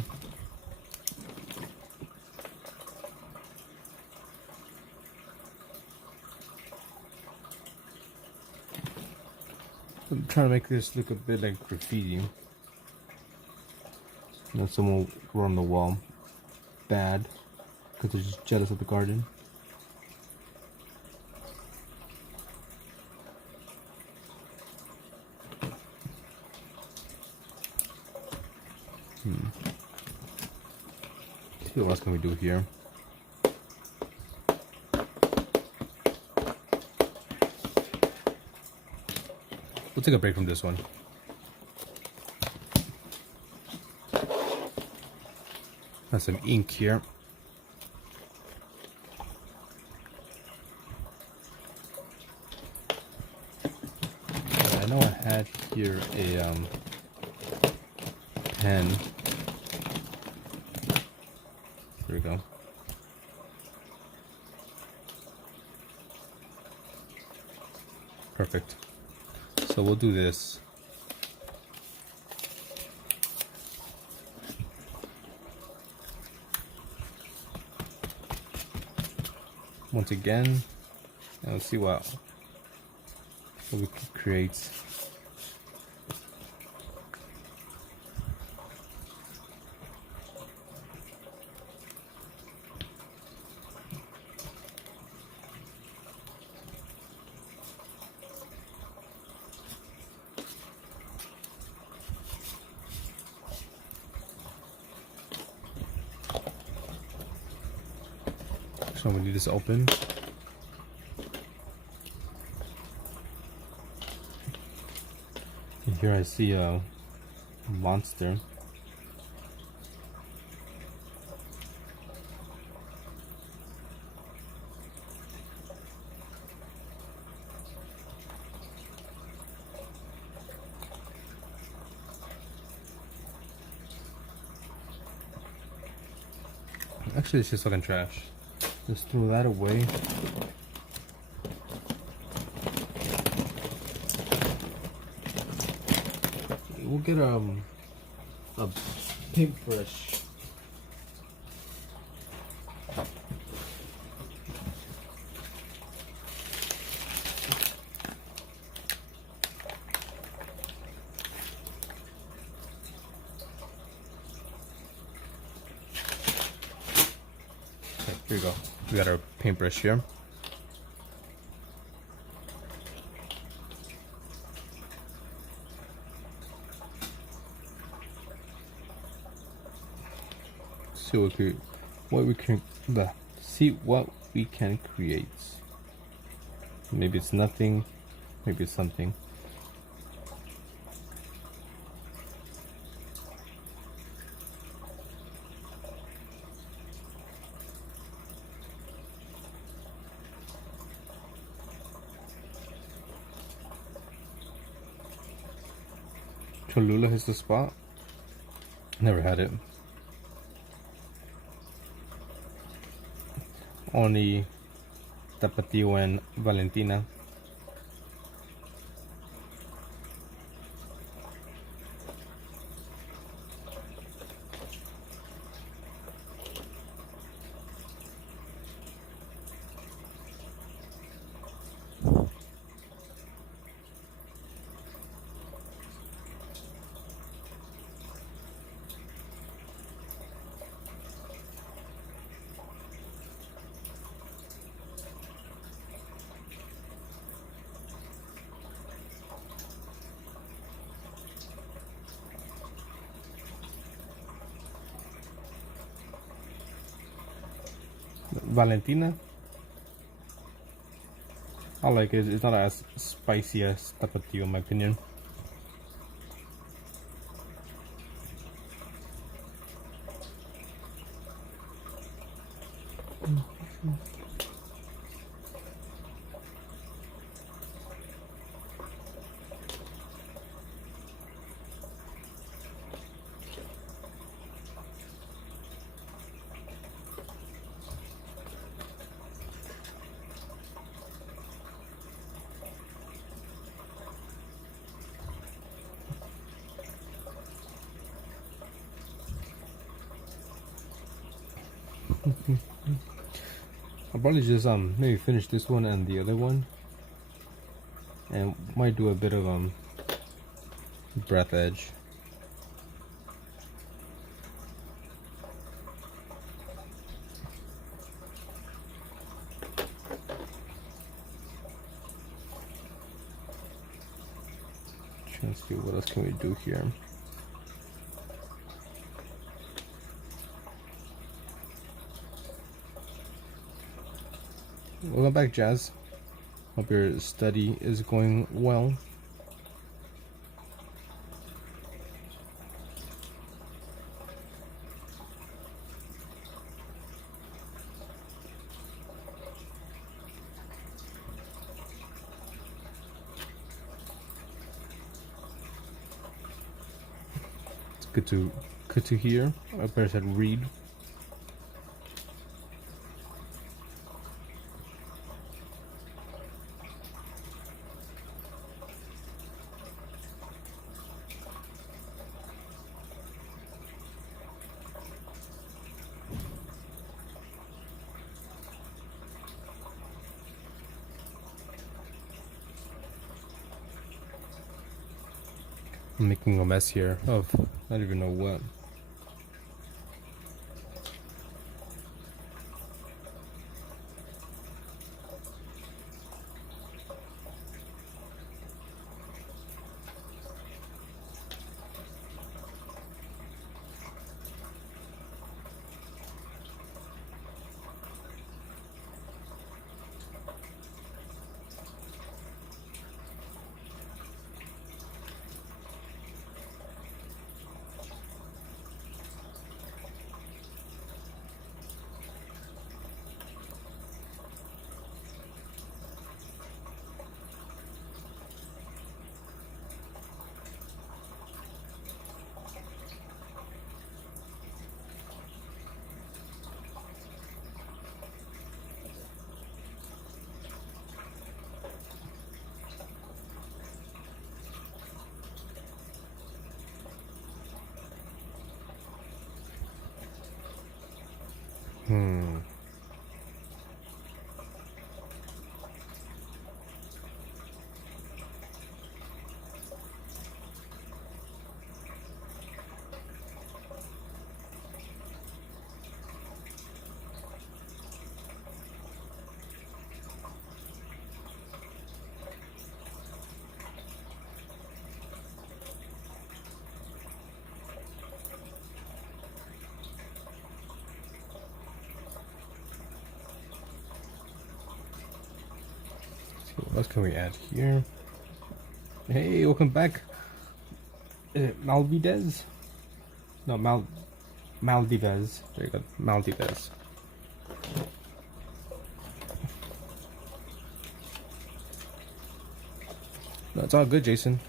I'm trying to make this look a bit like graffiti. And someone wrote on the wall, bad, because they're just jealous of the garden. See what else can we do here? We'll take a break from this one. Have some ink here. I know I had here a pen. There we go. Perfect. So we'll do this. Once again, and let's see what we can create. So we need this open. And here I see a monster. Actually, it's just fucking trash. Just throw that away. We'll get a paintbrush. Okay, here we go. We got our paintbrush here. So see what we can create. Maybe it's nothing, maybe it's something. Cholula is the spot. Never had it. Only Tapatio and Valentina. Valentina. I like it. It's not as spicy as tapatio, in my opinion. I'll probably just maybe finish this one and the other one, and might do a bit of breath edge. Trying to see what else can we do here. Welcome back, Jazz. Hope your study is going well. It's good to hear. I better said read. I'm making a mess here of I don't even know what. What else can we add here? Hey, welcome back. Malvidez? No, Maldivez. There you go, Maldivez. No, it's all good, Jason.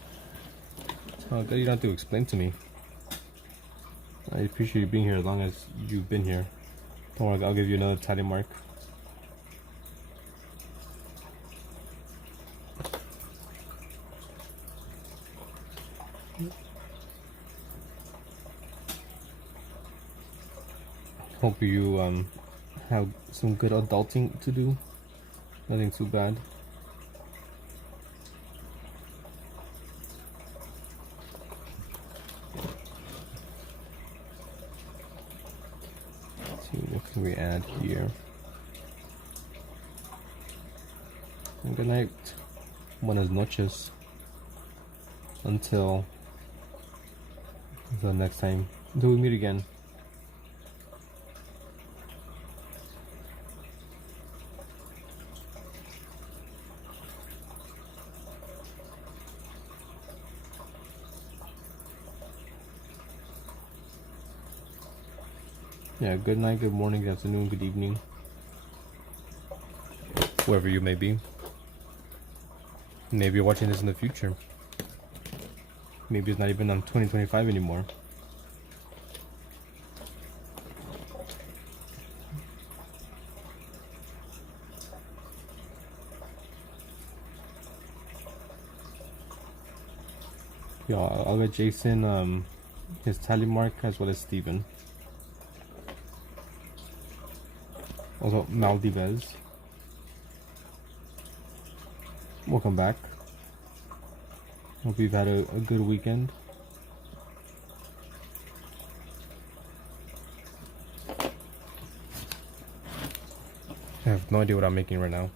It's all good. You don't have to explain to me. I appreciate you being here as long as you've been here. Don't worry, I'll give you another tally mark. Hope you have some good adulting to do. Nothing too bad. Let's see, what can we add here? And good night. Buenas noches. Until next time. Until we meet again. Yeah, good night, good morning, good afternoon, good evening, wherever you may be. Maybe you're watching this in the future. Maybe it's not even on 2025 anymore. Yeah, I'll get Jason his tally mark as well as Steven. Also, Maldivez. Welcome back. Hope you've had a good weekend. I have no idea what I'm making right now.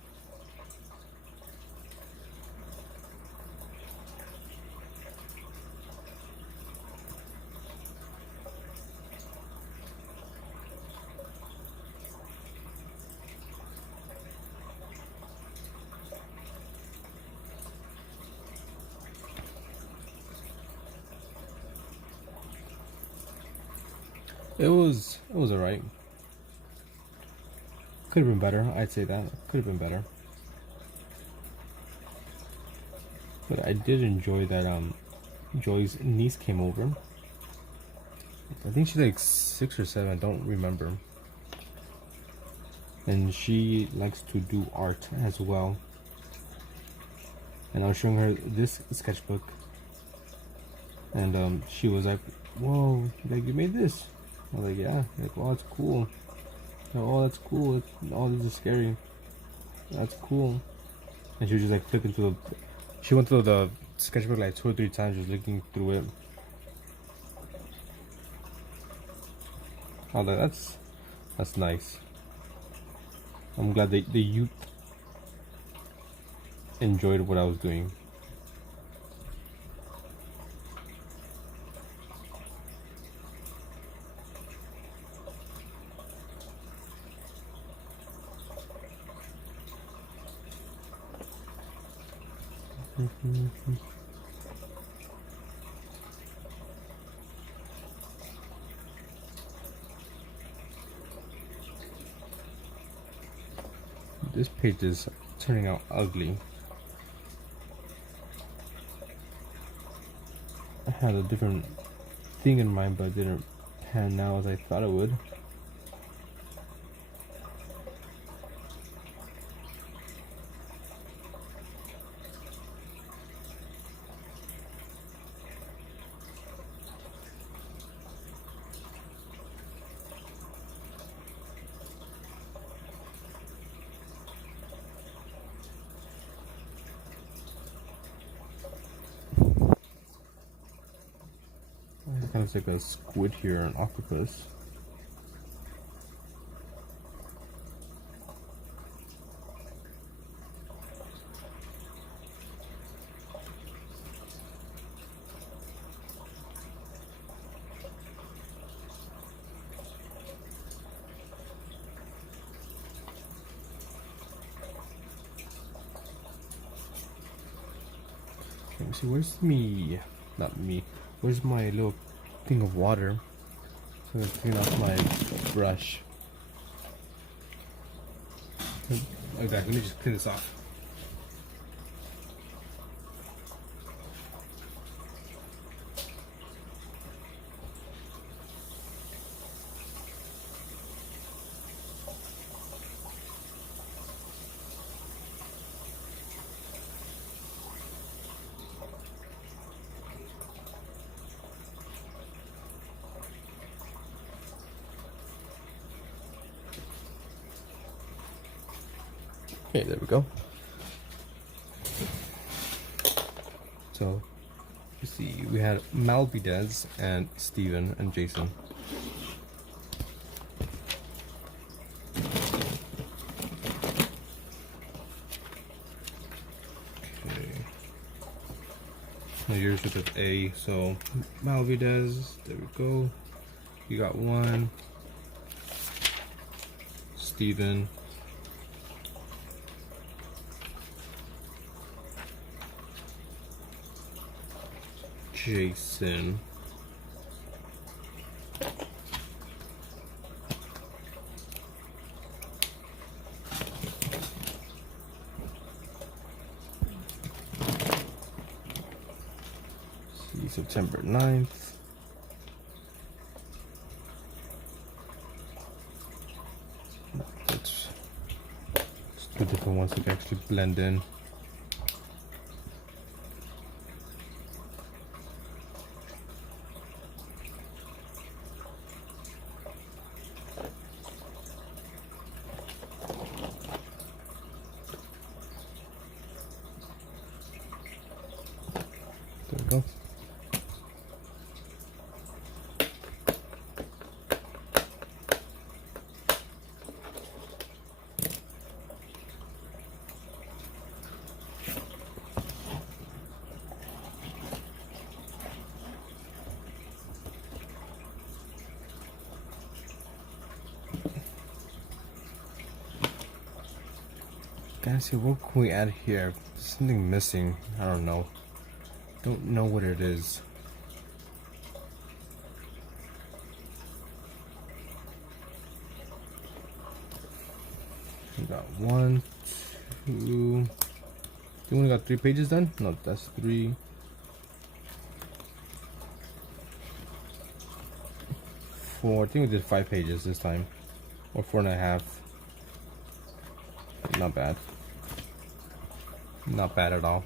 It was alright. Could have been better, I'd say that. Could have been better. But I did enjoy that Joy's niece came over. I think she's like 6 or 7, I don't remember. And she likes to do art as well. And I was showing her this sketchbook. And she was like, whoa, like you made this? I was like, yeah. Like, oh, that's cool. Oh, that's cool. Oh, this is scary. That's cool. And she was just like flicking through the. She went through the sketchbook like 2 or 3 times, just looking through it. I was like, that's nice. I'm glad the youth enjoyed what I was doing. This page is turning out ugly. I had a different thing in mind, but it didn't pan out as I thought it would. It kind of looks like a squid here, an octopus. Let me see, where's me? Not me. Where's my little thing of water? So I'm gonna clean off my brush. Like that, let me just clean this off. Okay, there we go. So, you see, we had Malvidez and Steven and Jason. Okay. Now yours with an A, so Malvidez, there we go. You got 1. Steven. Jason. September 9th. Let's do different ones so they can actually blend in. There we go. Guys, what can we add here? There's something missing. I don't know. Don't know what it is. We got 1, 2. You only got 3 pages done? No, that's 3. 4. I think we did 5 pages this time, or 4.5. Not bad. Not bad at all.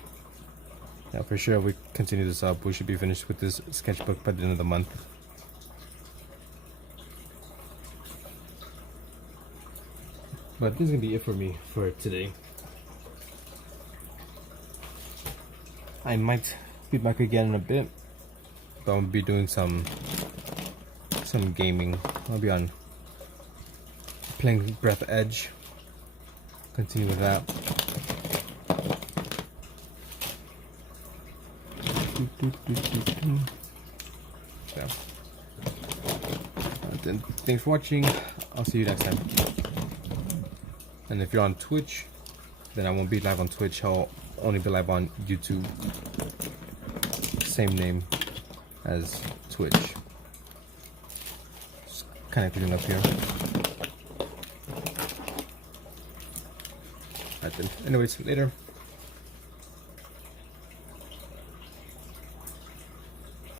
Yeah, for sure, if we continue this up, we should be finished with this sketchbook by the end of the month. But this is gonna be it for me for today. I might be back again in a bit, but I'll be doing some gaming. I'll be on playing Breath Edge. Continue with that. So, then thanks for watching. I'll see you next time. And if you're on Twitch, then I won't be live on Twitch. I'll only be live on YouTube. Same name as Twitch. Just kind of cleaning up here. Alright then. Anyways, later.